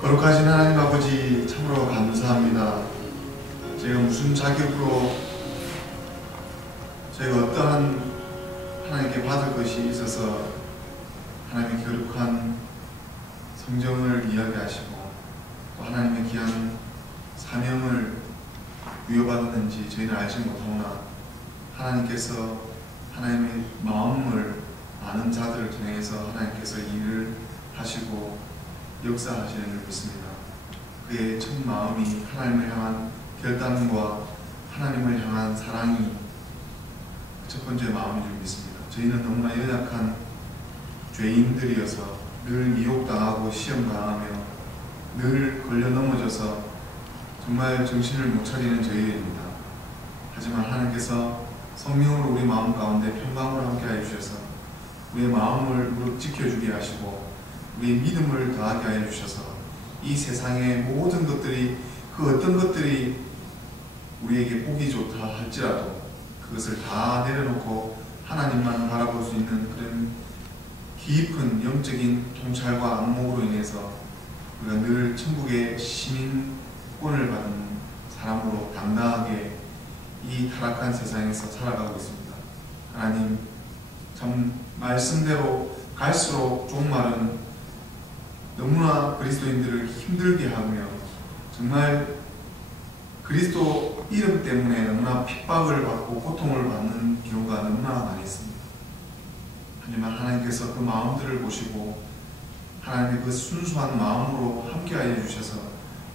거룩하신 하나님 아버지, 참으로 감사합니다. 제가 무슨 자격으로 저희가 어떠한 하나님께 받을 것이 있어서 하나님의 거룩한 성경을 이야기하시고 또 하나님의 귀한 사명을 부여받았는지 저희는 알지 못하오나 하나님께서 하나님의 마음을 아는 자들을 통해서 하나님께서 일을 하시고 역사하시는 줄 믿습니다. 그의 첫 마음이 하나님을 향한 결단과 하나님을 향한 사랑이 첫 번째 마음인 줄 믿습니다. 저희는 너무나 연약한 죄인들이어서 늘 미혹당하고 시험당하며 늘 걸려 넘어져서 정말 정신을 못 차리는 저희들입니다. 하지만 하나님께서 성령으로 우리 마음 가운데 평강을 함께 하여 주셔서 우리의 마음을 무릎 지켜주게 하시고 우리의 믿음을 더하게 하여 주셔서 이 세상의 모든 것들이 그 어떤 것들이 우리에게 보기 좋다 할지라도 그것을 다 내려놓고 하나님만 바라볼 수 있는 그런 깊은 영적인 통찰과 안목으로 인해서 우리가 늘 천국의 시민권을 받은 사람으로 당당하게 이 타락한 세상에서 살아가고 있습니다. 하나님, 참 말씀대로 갈수록 종말은 너무나 그리스도인들을 힘들게 하며 정말 그리스도 이름 때문에 너무나 핍박을 받고 고통을 받는 경우가 너무나 많이 있습니다. 하지만 하나님께서 그 마음들을 보시고 하나님의 그 순수한 마음으로 함께하여 주셔서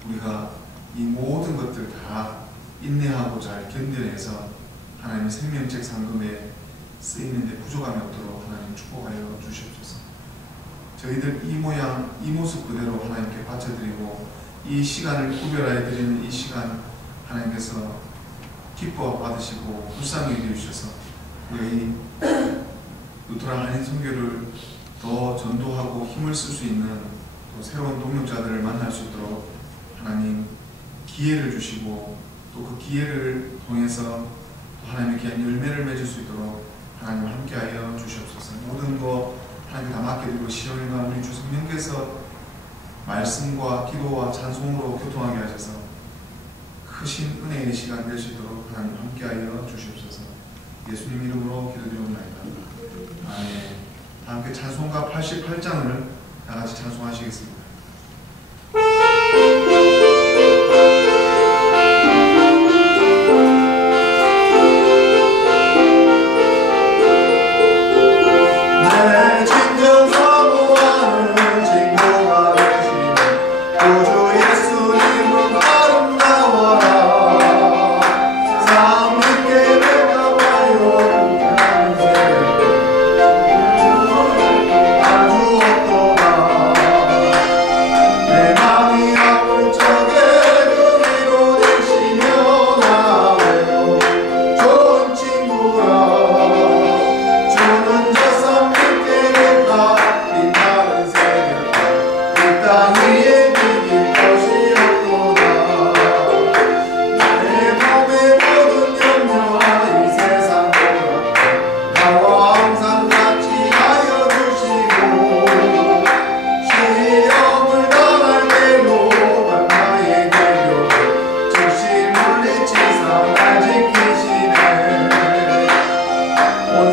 우리가 이 모든 것들 다 인내하고 잘 견뎌내서 하나님의 생명책 상금에 쓰이는데 부족함이 없도록 하나님 축복하여 주시옵소서. 저희들 이 모양 이 모습 그대로 하나님께 바쳐드리고 이 시간을 구별하여 드리는 이 시간 하나님께서 기뻐 받으시고 불쌍히 여겨주셔서 우리가 이 루터란 한인 선교를 더 전도하고 힘을 쓸 수 있는 또 새로운 동역자들을 만날 수 있도록 하나님 기회를 주시고 또 그 기회를 통해서 또 하나님의 귀한 열매를 맺을 수 있도록 하나님 함께하여 주시옵소서. 모든 것 하나님 다 맡겨드리고 시험과 우리 주 성령께서 말씀과 기도와 찬송으로 교통하게 하셔서 크신 은혜의 시간 될 수 있도록 하나님 함께하여 주시옵소서. 예수님 이름으로 기도드리옵나이다. 아멘. 다 함께 찬송가 88장을 다 같이 찬송하시겠습니다.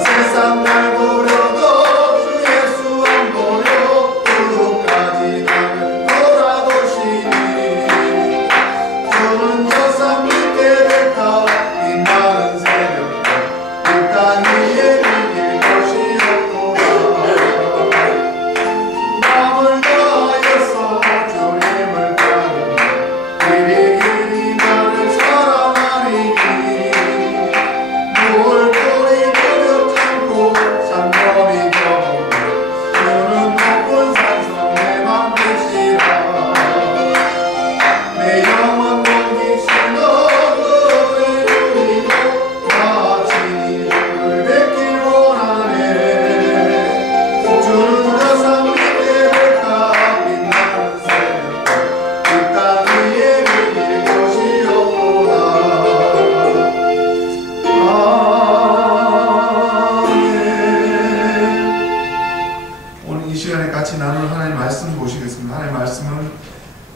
세상 날 버려도 주 예수 안 버려 끝까지 나는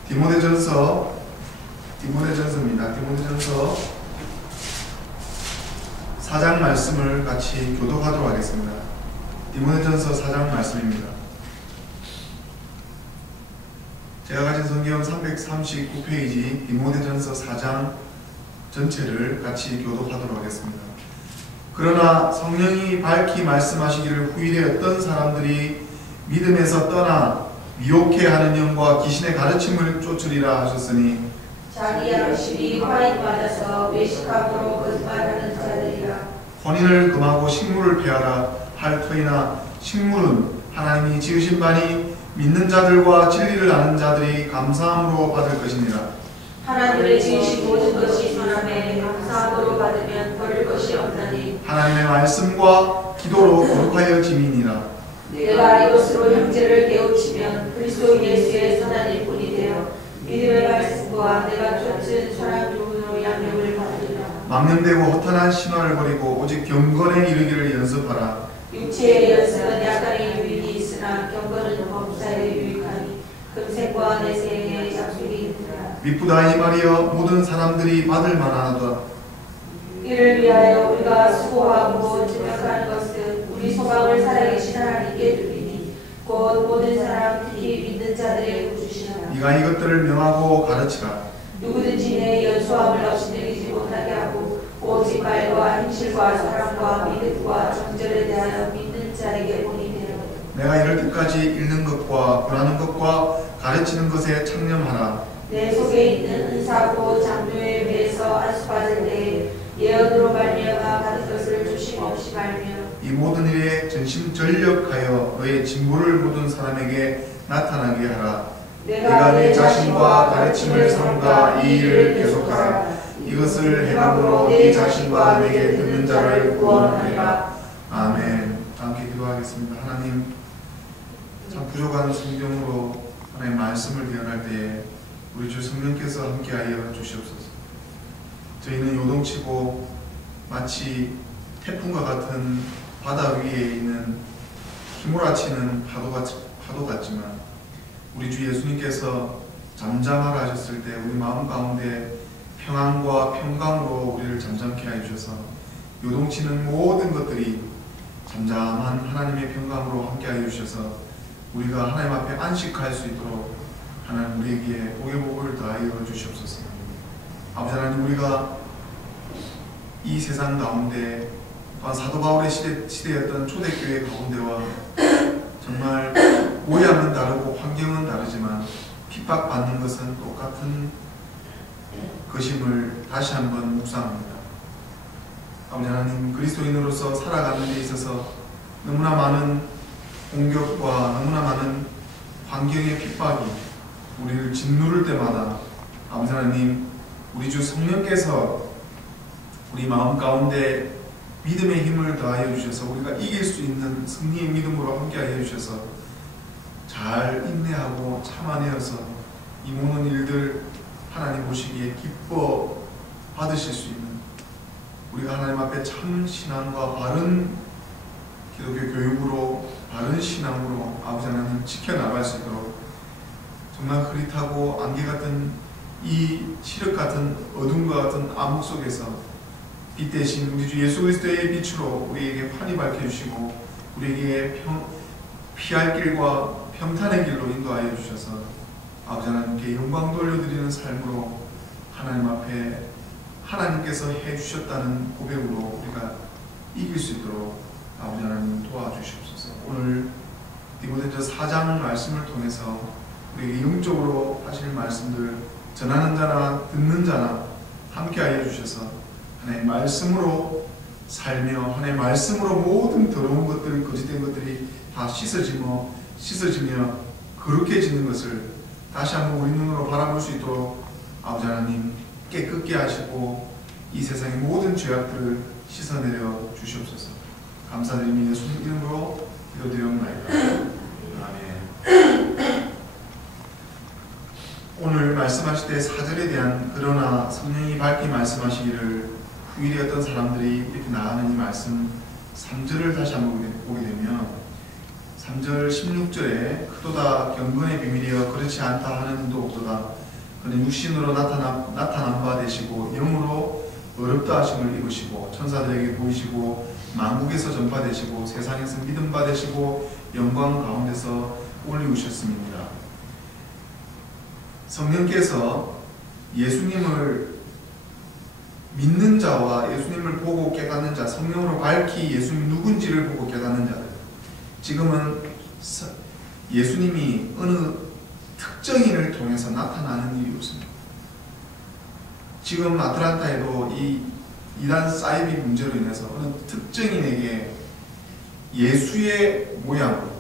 디모데전서입니다. 디모데전서 4장 말씀을 같이 교독하도록 하겠습니다. 디모데전서 4장 말씀입니다. 제가 가진 성경 339페이지 디모데전서 4장 전체를 같이 교독하도록 하겠습니다. 그러나 성령이 밝히 말씀하시기를 후일에 어떤 사람들이 믿음에서 떠나 미혹해 하는 영과 귀신의 가르침을 쫓으리라 하셨으니 자기 양심이 화인 받아서 외식함으로 거짓말하는 자들이라. 혼인을 금하고 식물을 폐하라 할 터이나 식물은 하나님이 지으신 바니 믿는 자들과 진리를 아는 자들이 감사함으로 받을 것이니라. 하나님의 지으신 모든 것이 선함에 감사함으로 받으면 버릴 것이 없나니 하나님의 말씀과 기도로 거룩하여 지민이라. 내가 이것으로 형제를 깨우치면 그리스도 예수의 선한 일꾼이 되어 믿음의 말씀과 내가 쫓은 선한 교훈으로 양육을 받으리라. 망령되고 허탄한 신화를 버리고 오직 경건에 이르기를 연습하라. 육체의 연습은 약간의 유익이 있으나 경건은 범사에 유익하니 금생과 내생에 약속이 있느니라. 미쁘다 이 말이여 모든 사람들이 받을 만하다. 이를 위하여 우리가 수고하고 증명하는 것은 우리 소망을 살아계신 하나님께 드리니 곧 모든 사람 특히 믿는 자들의 구주시라. 네가 이것들을 명하고 가르치라. 누구든지 내 연소함을 없이내리지 못하게 하고 오직 말과 행실과 사랑과 믿음과 정절에 대하여 믿는 자에게 보이되라. 내가 이럴 때까지 읽는 것과 권하는 것과 가르치는 것에 창념하라. 내 속에 있는 은사고 장로에 비해서 안수받을 때에 예언으로 말미암아 받은 것을 조심없이 말며 이 모든 일에 전심전력하여 너의 진보를 모든 사람에게 나타나게 하라. 내가 내 자신과 가르침을 삼가 이 일을 계속하라. 이것을 행함으로 네 자신과 내게 듣는 자를 구원하리라. 아멘. 함께 기도하겠습니다. 하나님, 참 부족한 성경으로 하나님의 말씀을 대언할 때에 우리 주 성령께서 함께하여 주시옵소서. 저희는 요동치고 마치 태풍과 같은 바다 위에 있는 휘몰아치는 파도 같지만 우리 주 예수님께서 잠잠하라 하셨을 때 우리 마음 가운데 평안과 평강으로 우리를 잠잠케 하여 주셔서 요동치는 모든 것들이 잠잠한 하나님의 평강으로 함께 하여 주셔서 우리가 하나님 앞에 안식할 수 있도록 하나님 우리에게 복의 복을 더하여 주시옵소서. 아버지 하나님, 우리가 이 세상 가운데 사도 바울의 시대였던 초대교회 가운데와 정말 모양은 다르고 환경은 다르지만 핍박받는 것은 똑같은 것임을 다시 한번 묵상합니다. 아버지 하나님, 그리스도인으로서 살아가는 데 있어서 너무나 많은 공격과 너무나 많은 환경의 핍박이 우리를 짓누를 때마다 아버지 하나님, 우리 주 성령께서 우리 마음 가운데 믿음의 힘을 더하여 주셔서 우리가 이길 수 있는 승리의 믿음으로 함께하여 주셔서 잘 인내하고 참아내어서 이 모든 일들 하나님 보시기에 기뻐 받으실 수 있는 우리가 하나님 앞에 참 신앙과 바른 기독교 교육으로 바른 신앙으로 아버지 하나님 지켜나갈 수 있도록 정말 흐릿하고 안개 같은 이 칠흑 같은 어둠과 같은 암흑 속에서 빛 대신 우리 주 예수 그리스도의 빛으로 우리에게 판이 밝혀주시고 우리에게 피할 길과 평탄의 길로 인도하여 주셔서 아버지 하나님께 영광 돌려드리는 삶으로 하나님 앞에 하나님께서 해주셨다는 고백으로 우리가 이길 수 있도록 아버지 하나님 도와주시옵소서. 오늘 디모데전서 4장 말씀을 통해서 우리에게 영적으로 하실 말씀들 전하는 자나 듣는 자나 함께하여 주셔서 하나님의 말씀으로 살며 하나님의 말씀으로 모든 더러운 것들, 거짓된 것들이 다 씻어지며 거룩해지는 것을 다시 한번 우리 눈으로 바라볼 수 있도록 아버지 하나님 깨끗게 하시고 이 세상의 모든 죄악들을 씻어내려 주시옵소서. 감사드리며 예수님 이름으로 기도드리옵나이다. 아멘. 오늘 말씀하실 때 4절에 대한 그러나 성령이 밝히 말씀하시기를 후일에 어떤 사람들이 이렇게 나가는 이 말씀 3절을 다시 한번 보게 되면 3절 16절에 극도다 경건의 비밀이여 그렇지 않다 하는 이도 없도다. 그는 육신으로 나타난 바 되시고 영으로 어렵다 하심을 입으시고 천사들에게 보이시고 만국에서 전파되시고 세상에서 믿음 받으시고 영광 가운데서 올리우셨습니다. 성령께서 예수님을 믿는 자와 예수님을 보고 깨닫는 자, 성령으로 밝히 예수님이 누군지를 보고 깨닫는 자들, 지금은 예수님이 어느 특정인을 통해서 나타나는 일이 없습니다. 지금 아틀란타에도 이 이단 사이비 문제로 인해서 어느 특정인에게 예수의 모양,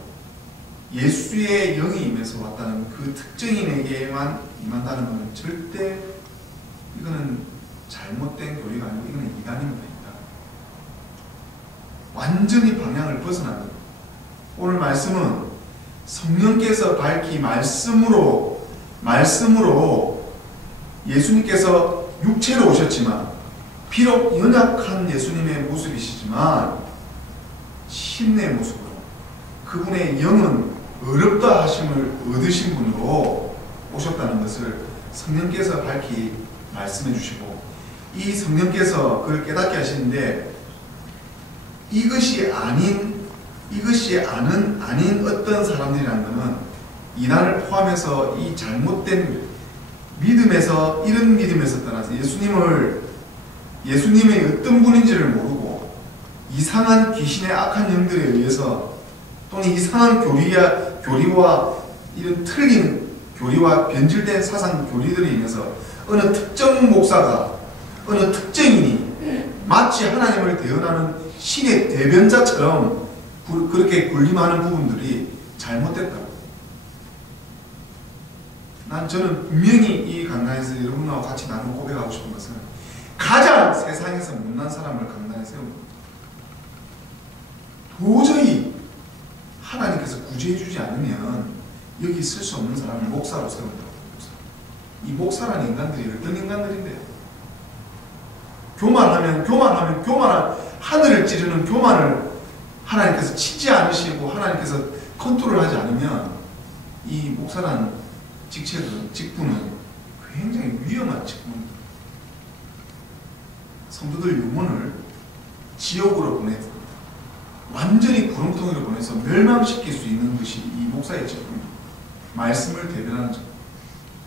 예수의 영이 임해서 왔다는 그 특정인에게만 임한다는 것은 절대 이거는 잘못된 교리가 아니고 이거는 이단입니다. 완전히 방향을 벗어납니다. 오늘 말씀은 성령께서 밝히 말씀으로 예수님께서 육체로 오셨지만 비록 연약한 예수님의 모습이시지만 신의 모습으로 그분의 영은 어렵다 하심을 얻으신 분으로 오셨다는 것을 성령께서 밝히 말씀해 주시고 이 성령께서 그걸 깨닫게 하시는데 이것이 아닌 어떤 사람들이라는 것은 이단을 포함해서 이 잘못된 믿음에서 이런 믿음에서 떠나서 예수님의 어떤 분인지를 모르고 이상한 귀신의 악한 영들에 의해서 또는 이상한 교리와 이런 틀린 교리와 변질된 사상 교리들에 인해서 어느 특정 목사가 어느 특정인이 마치 하나님을 대언하는 신의 대변자처럼 그렇게 군림하는 부분들이 잘못됐다. 저는 분명히 이 강단에서 여러분과 같이 나누고 고백하고 싶은 것은 가장 세상에서 못난 사람을 강단에 세웁니다. 도저히 하나님께서 구제해주지 않으면 여기 있을 수 없는 사람을 목사로 세운다고. 이 목사라는 인간들이 어떤 인간들인데요? 교만한 하늘을 찌르는 교만을 하나님께서 치지 않으시고 하나님께서 컨트롤하지 않으면 이 목사라는 직분은 굉장히 위험한 직분입니다. 성도들 영혼을 지옥으로 보내서 완전히 구렁텅이로 보내서 멸망시킬 수 있는 것이 이 목사의 직분입니다. 말씀을 대변하는 것.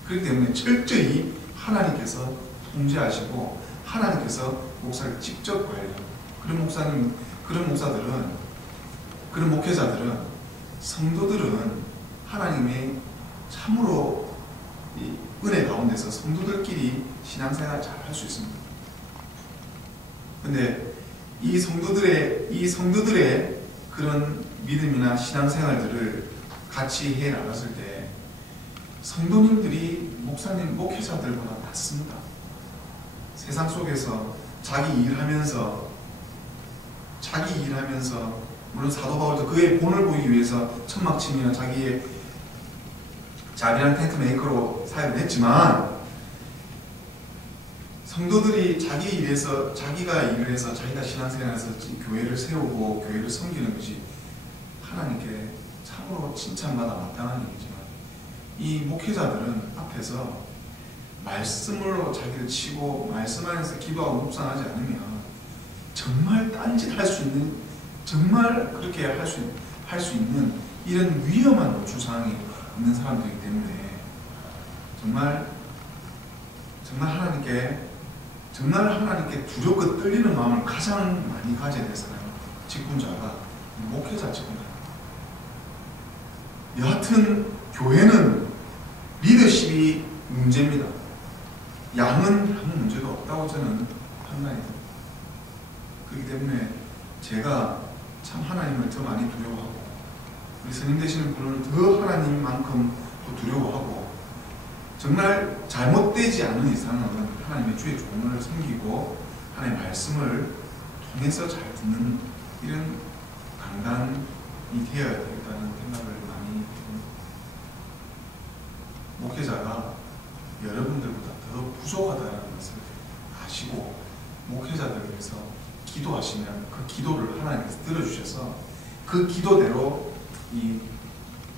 그렇기 때문에 철저히 하나님께서 통제하시고 하나님께서 목사를 직접 관리하고 그런 목회자들은 성도들은 하나님의 참으로 이 은혜 가운데서 성도들끼리 신앙생활을 잘 할 수 있습니다. 근데 이 성도들의 그런 믿음이나 신앙생활들을 같이 해 나갔을 때 성도님들이 목회자들보다 낫습니다. 세상 속에서 자기 일하면서 물론 사도 바울도 그의 본을 보이기 위해서 천막침이나 자기의 자비한 텐트 메이커로 사역을 했지만 성도들이 자기가 일을 해서 자기가 신앙생활에서 교회를 세우고 교회를 섬기는 것이 하나님께 참으로 칭찬받아 마땅한 일이지만 이 목회자들은 앞에서 말씀으로 자기를 치고 말씀 안에서 기도하고 묵상하지 않으면 정말 딴짓 할 수 있는, 정말 그렇게 할 수 있는 이런 위험한 노출 상황이 있는 사람들이기 때문에 정말 하나님께 두렵고 떨리는 마음을 가장 많이 가져야 될 사람, 직분자가 목회자 직분자. 여하튼 교회는 리더십이 문제입니다. 양은 아무 문제가 없다고 저는 판단이 됩니다. 그렇기 때문에 제가 참 하나님을 더 많이 두려워하고 우리 스님 되시는 분을 더 하나님만큼 더 두려워하고 정말 잘못되지 않은 이상은 하나님의 주의 종을 섬기고 하나님의 말씀을 통해서 잘 듣는 이런 강단이 되어야 되겠다는 생각을 많이 해봅니다. 목회자가 여러분들보다 더 부족하다는 것을 아시고 목회자들을 위해서 기도하시면 그 기도를 하나님께서 들어주셔서 그 기도대로 이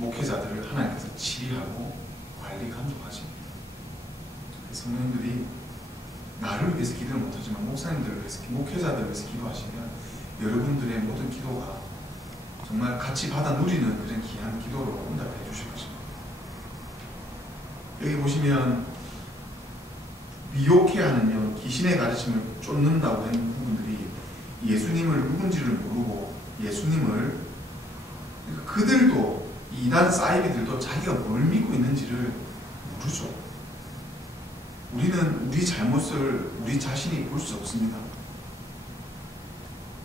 목회자들을 하나님께서 지휘하고 관리 감독하십니다. 성도님들이 나를 위해서 기도를 못하지만 목사님들을 위해서, 목회자들을 위해서 기도하시면 여러분들의 모든 기도가 정말 같이 받아 누리는 그런 귀한 기도로 응답해 주실 것입니다. 여기 보시면 미혹해하는 영, 귀신의 가르침을 쫓는다고 하는 부분들이 예수님을 누군지를 모르고 예수님을, 그들도 이단 사이비들도 자기가 뭘 믿고 있는지를 모르죠. 우리는 우리 잘못을 우리 자신이 볼 수 없습니다.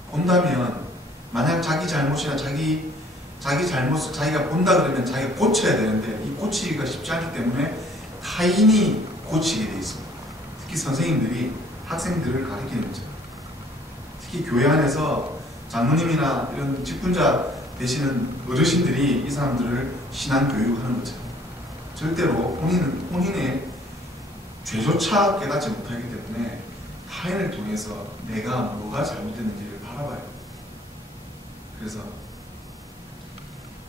본다면 만약 자기 잘못이나 자기 잘못을 자기가 본다 그러면 자기가 고쳐야 되는데 이 고치기가 쉽지 않기 때문에 타인이 고치게 돼 있습니다. 특히 선생님들이 학생들을 가르치는 거죠. 특히 교회 안에서 장로님이나 이런 직분자 되시는 어르신들이 이 사람들을 신앙 교육하는 거죠. 절대로 본인의 죄조차 깨닫지 못하기 때문에 타인을 통해서 내가 뭐가 잘못됐는지를 바라봐요. 그래서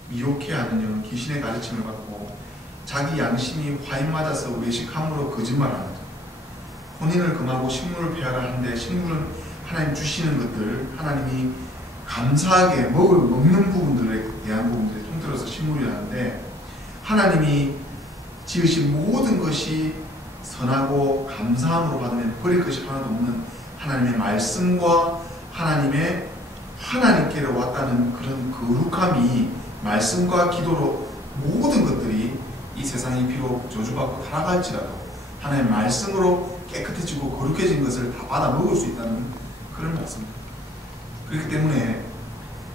미혹해하는 영, 귀신의 가르침을 받고 자기 양심이 화인 맞아서 외식함으로 거짓말하는 것, 혼인을 금하고 식물을 폐하라 하는데 식물은 하나님 주시는 것들, 하나님이 감사하게 먹는 부분들에 대한 부분들이 통틀어서 식물이라는데 하나님이 지으신 모든 것이 선하고 감사함으로 받으면 버릴 것이 하나도 없는 하나님의 말씀과 하나님께로 왔다는 그런 거룩함이 말씀과 기도로 모든 것들이 이 세상이 비록 저주받고 타락할지라도 하나님의 말씀으로 깨끗해지고 거룩해진 것을 다 받아 먹을 수 있다는 그런 말씀입니다. 그렇기 때문에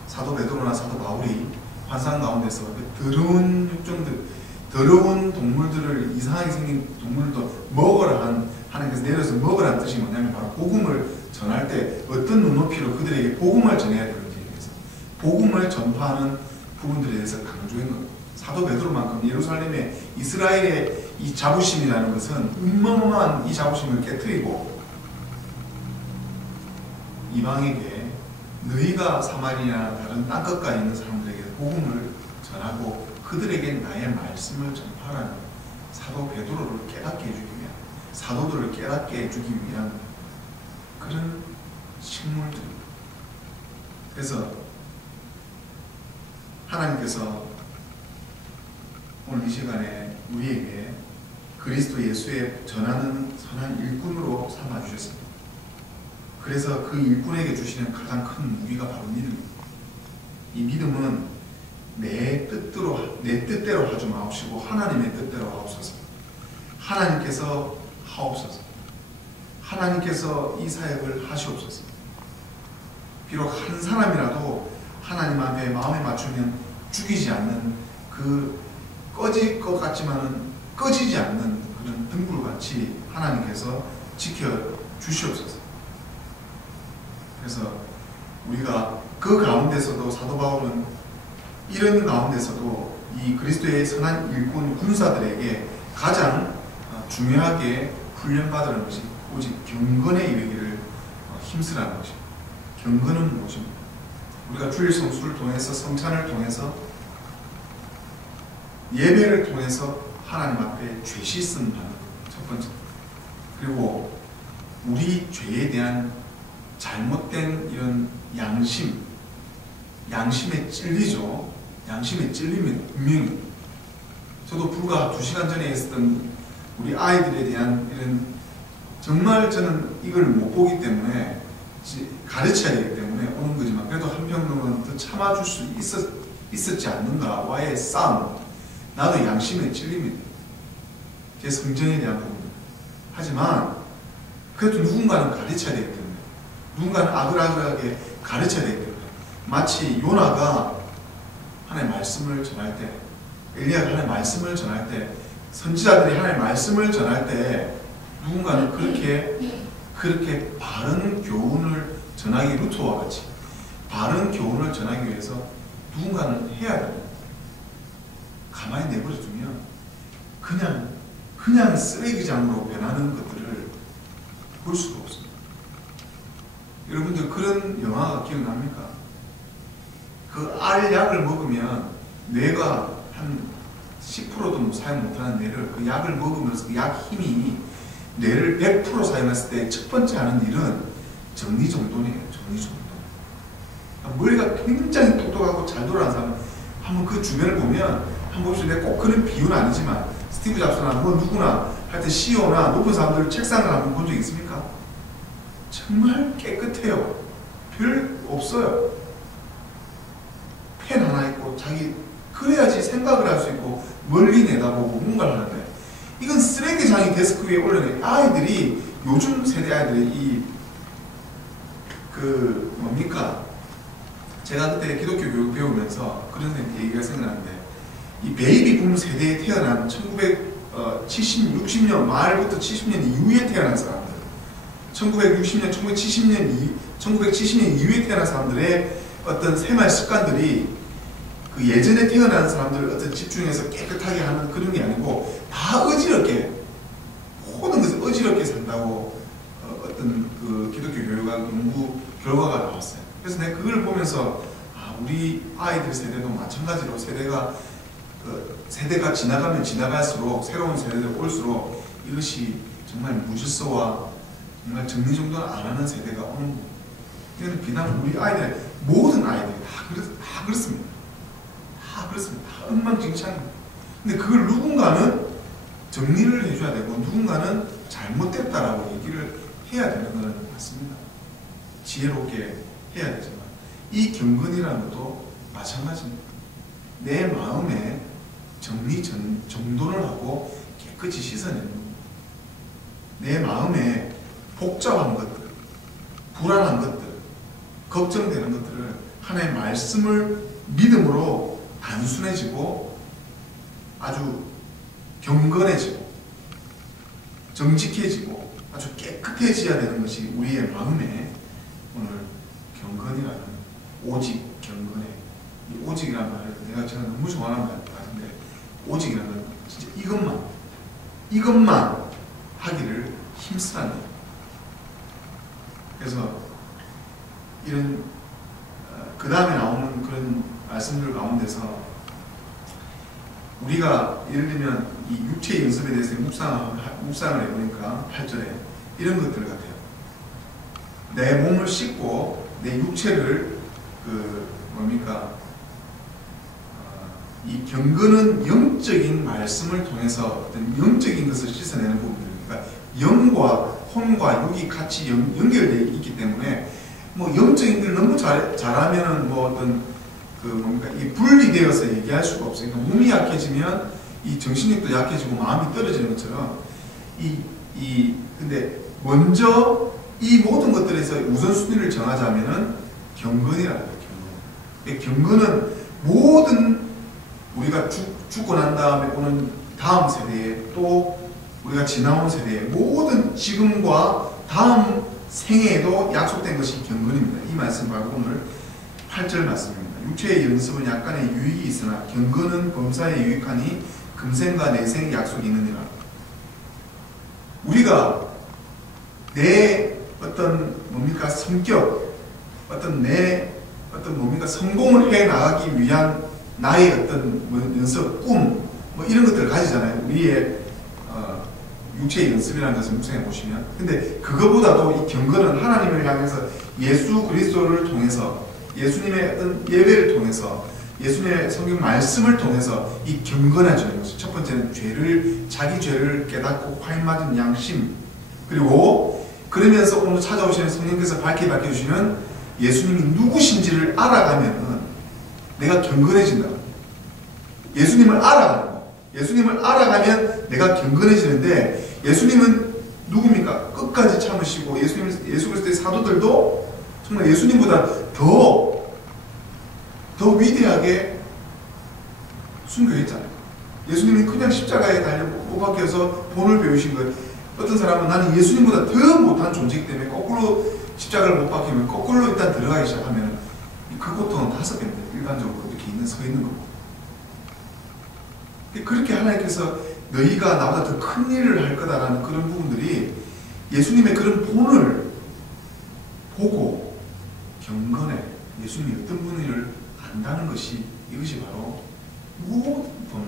사도 베드로나 사도 바울이 환상 가운데서 그 더러운 육종들, 더러운 동물들을, 이상하게 생긴 동물도 먹으라 한, 하나님께서 내려서 먹으라는 뜻이 뭐냐면 바로 복음을 전할 때 어떤 눈높이로 그들에게 복음을 전해야 되는지에 대해서 복음을 전파하는 부분들에 대해서 강조한 겁니다. 사도 베드로만큼 예루살렘의 이스라엘의 이 자부심이라는 것은 어마어마한 이 자부심을 깨트리고 이방에게 너희가 사마리아나 다른 땅끝가에 있는 사람들에게 복음을 전하고 그들에게 나의 말씀을 전파하라는 사도 베드로를 깨닫게 해주기 위한, 사도들을 깨닫게 해주기 위한 그런 식물들입니다. 그래서 하나님께서 오늘 이 시간에 우리에게 그리스도 예수의 전하는 선한 일꾼으로 삼아주셨습니다. 그래서 그 일꾼에게 주시는 가장 큰 무기가 바로 믿음입니다. 이 믿음은 내 뜻대로 하지 마옵시고 하나님의 뜻대로 하옵소서. 하나님께서 하옵소서. 하나님께서 이 사역을 하시옵소서. 비록 한 사람이라도 하나님 앞에 마음에 맞추면 죽이지 않는 그 꺼질 것 같지만은 꺼지지 않는 그런 등불같이 하나님께서 지켜주시옵소서. 그래서 우리가 그 가운데서도 사도 바울은 이런 가운데서도 이 그리스도의 선한 일꾼 군사들에게 가장 중요하게 훈련받으는 것이 오직 경건에 이르기를 힘쓰라는 것입니다. 경건은 무엇입니까? 우리가 주일 성수를 통해서, 성찬을 통해서, 예배를 통해서 하나님 앞에 죄 씻음 받는 첫 번째. 그리고 우리 죄에 대한 잘못된 이런 양심에 찔리죠. 양심에 찔리면 분명히. 저도 불과 2시간 전에 있었던 우리 아이들에 대한 이런, 정말 저는 이걸 못 보기 때문에 가르쳐야 되기 때문에 오는 거지만 그래도 한평등은 더 참아줄 수 있었지 않는가와의 싸움. 나도 양심에 찔립니다. 제 성전에 대한 부분. 하지만 그래도 누군가는 가르쳐야 되기 때문에, 누군가는 아글아글하게 가르쳐야 되기 때문에, 마치 요나가 하나님의 말씀을 전할 때, 엘리야가 하나님의 말씀을 전할 때, 선지자들이 하나님의 말씀을 전할 때 누군가는 그렇게 바른 교훈을 전하기, 루트와 같이 바른 교훈을 전하기 위해서 누군가는 해야 됩니다. 가만히 내버려두면 그냥 쓰레기장으로 변하는 것들을 볼 수가 없습니다. 여러분들 그런 영화가 기억납니까? 그 알약을 먹으면 뇌가 한 10%도 뭐 사용 못하는 뇌를 그 약을 먹으면서 그 약 힘이 뇌를 100% 사용했을 때 첫 번째 하는 일은 정리정돈이에요. 정리정돈. 머리가 굉장히 똑똑하고 잘 돌아가는 사람 한번 그 주변을 보면 한번 봅시다. 내가 꼭 그런 비유는 아니지만 스티브 잡스나 뭐 누구나 하여튼 CEO나 높은 사람들 책상을 한번 본 적 있습니까? 정말 깨끗해요. 별 없어요. 펜 하나 있고 자기 그래야지 생각을 할 수 있고 멀리 내다보고 뭔가를 하는데 이건 쓰레기장이 데스크 위에 올려내. 아이들이 요즘 세대 아이들이 뭡니까? 제가 그때 기독교 교육 배우면서 그런 얘기가 생각나는데 이 베이비 붐 세대에 태어난 1960년 말부터 70년 이후에 태어난 사람들 1960년, 1970년 이후에 태어난 사람들의 어떤 생활 습관들이 그 예전에 태어난 사람들을 어떤 집중해서 깨끗하게 하는 그런 게 아니고 다 어지럽게 모든 것을 어지럽게 산다고 어떤 그 기독교 교육학 연구 결과가 나왔어요. 그래서 내가 그걸 보면서 우리 아이들 세대도 마찬가지로 세대가 지나가면 지나갈수록 새로운 세대들 올수록 이것이 정말 무질서와 정말 정리정돈 안 하는 세대가 오는 거예요. 이건 비단 우리 아이들 모든 아이들이 다 그렇습니다. 다 그렇습니다. 다 엉망진창입니다. 근데 그걸 누군가는 정리를 해줘야 되고 누군가는 잘못됐다라고 얘기를 해야 되는 것은 맞습니다. 지혜롭게 해야 되지만 이 경건이라는 것도 마찬가지입니다. 내 마음에 정돈을 하고 깨끗이 씻어내는 겁니다. 내 마음에 복잡한 것들, 불안한 것들, 걱정되는 것들을 하나님의 말씀을 믿음으로 단순해지고 아주 경건해지고 정직해지고 아주 깨끗해져야 되는 것이 우리의 마음에 오늘 경건이라는 오직 경건의 이 오직이라는 말을 제가 너무 좋아하는 말인데 오직이라는 건 진짜 이것만 하기를 힘쓰라는 거예요. 그래서 이런 그 다음에 나오는 그런 말씀들 가운데서 우리가 예를 들면 이 육체의 연습에 대해서 묵상을 해보니까 8절에 이런 것들 같아요. 내 몸을 씻고 내 육체를 이 경건은 영적인 말씀을 통해서 어떤 영적인 것을 씻어내는 부분이니까 영과 혼과 육이 같이 연결되어 있기 때문에 뭐 영적인 걸 너무 잘하면은 뭐 어떤 이 분리되어서 얘기할 수가 없어요. 그러니까 몸이 약해지면 이 정신력도 약해지고 마음이 떨어지는 것처럼 근데 먼저 이 모든 것들에서 우선순위를 정하자면은 경건이라는 거예요. 경건은 모든 우리가 죽고 난 다음에 오는 다음 세대에 또 우리가 지나온 세대에 모든 지금과 다음 생애에도 약속된 것이 경건입니다. 이 말씀 바로 오늘 8절 말씀입니다. 육체의 연습은 약간의 유익이 있으나 경건은 범사에 유익하니 금생과 내생의 약속이 있느니라. 우리가 내 어떤 성격, 성공을 해 나가기 위한 나의 어떤 연습, 꿈, 이런 것들을 가지잖아요. 우리의 육체의 연습이라는 것을 묵상해 보시면. 근데 그거보다도 이 경건은 하나님을 향해서 예수 그리스도를 통해서 예수님의 어떤 예배를 통해서 예수님의 성경 말씀을 통해서 이 경건해지는 것이 첫 번째는 자기 죄를 깨닫고 화인맞은 양심, 그리고 그러면서 오늘 찾아오시는 성령께서 밝혀주시는 예수님이 누구신지를 알아가면 내가 경건해진다. 예수님을 알아가는 거. 예수님을 알아가면 내가 경건해지는데 예수님은 누굽니까? 끝까지 참으시고 예수 그리스도의 사도들도 정말 예수님보다 더 위대하게 순교했잖아요. 예수님이 그냥 십자가에 달려 못 박혀서 본을 배우신 거예요. 어떤 사람은 나는 예수님보다 더 못한 존재이기 때문에 거꾸로 십자가를 못 박히면 거꾸로 일단 들어가기 시작하면 그 고통은 5배입니다. 일반적으로 이렇게 서 있는 거고. 그렇게 하나님께서 너희가 나보다 더 큰 일을 할 거다라는 그런 부분들이 예수님의 그런 본을 보고 경건해 예수님이 어떤 분을 안다는 것이 이것이 바로 모든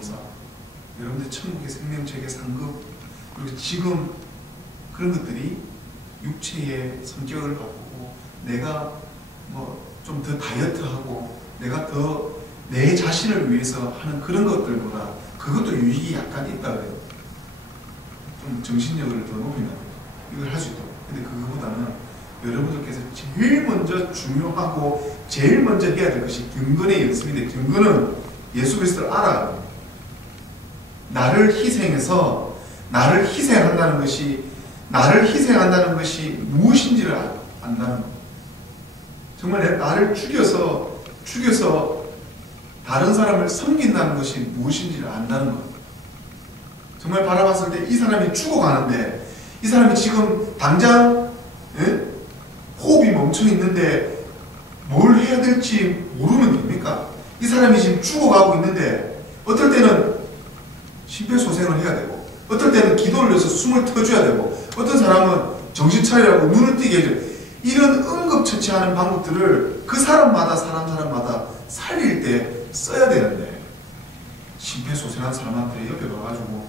정책의 상급, 그리고 지금 그런 것들이 육체의 성격을 바꾸고 내가 뭐 좀 더 다이어트하고 내가 더 내 자신을 위해서 하는 그런 것들보다 그것도 유익이 약간 있다 그래요. 좀 정신력을 더 높인다. 이걸 할 수 있다고. 근데 그거보다는 여러분들께서 제일 먼저 중요하고 제일 먼저 해야 될 것이 경건의 연습인데, 경건은 예수 그리스도를 알아야 돼요. 나를 희생해서 나를 희생한다는 것이 무엇인지를 안다는 것. 정말 나를 죽여서 다른 사람을 섬긴다는 것이 무엇인지를 안다는 것. 정말 바라봤을 때 이 사람이 죽어가는데, 이 사람이 지금 당장 호흡이 멈춰 있는데 뭘 해야 될지 모르면 됩니까? 이 사람이 지금 죽어가고 있는데 어떨 때는 심폐소생을 해야 되고, 어떨 때는 기도를 해서 숨을 터줘야 되고, 어떤 사람은 정신 차리라고 눈을 뜨게 해줘요. 이런 응급처치하는 방법들을 그 사람마다 살릴 때 써야 되는데, 심폐소생한 사람한테 옆에 가가지고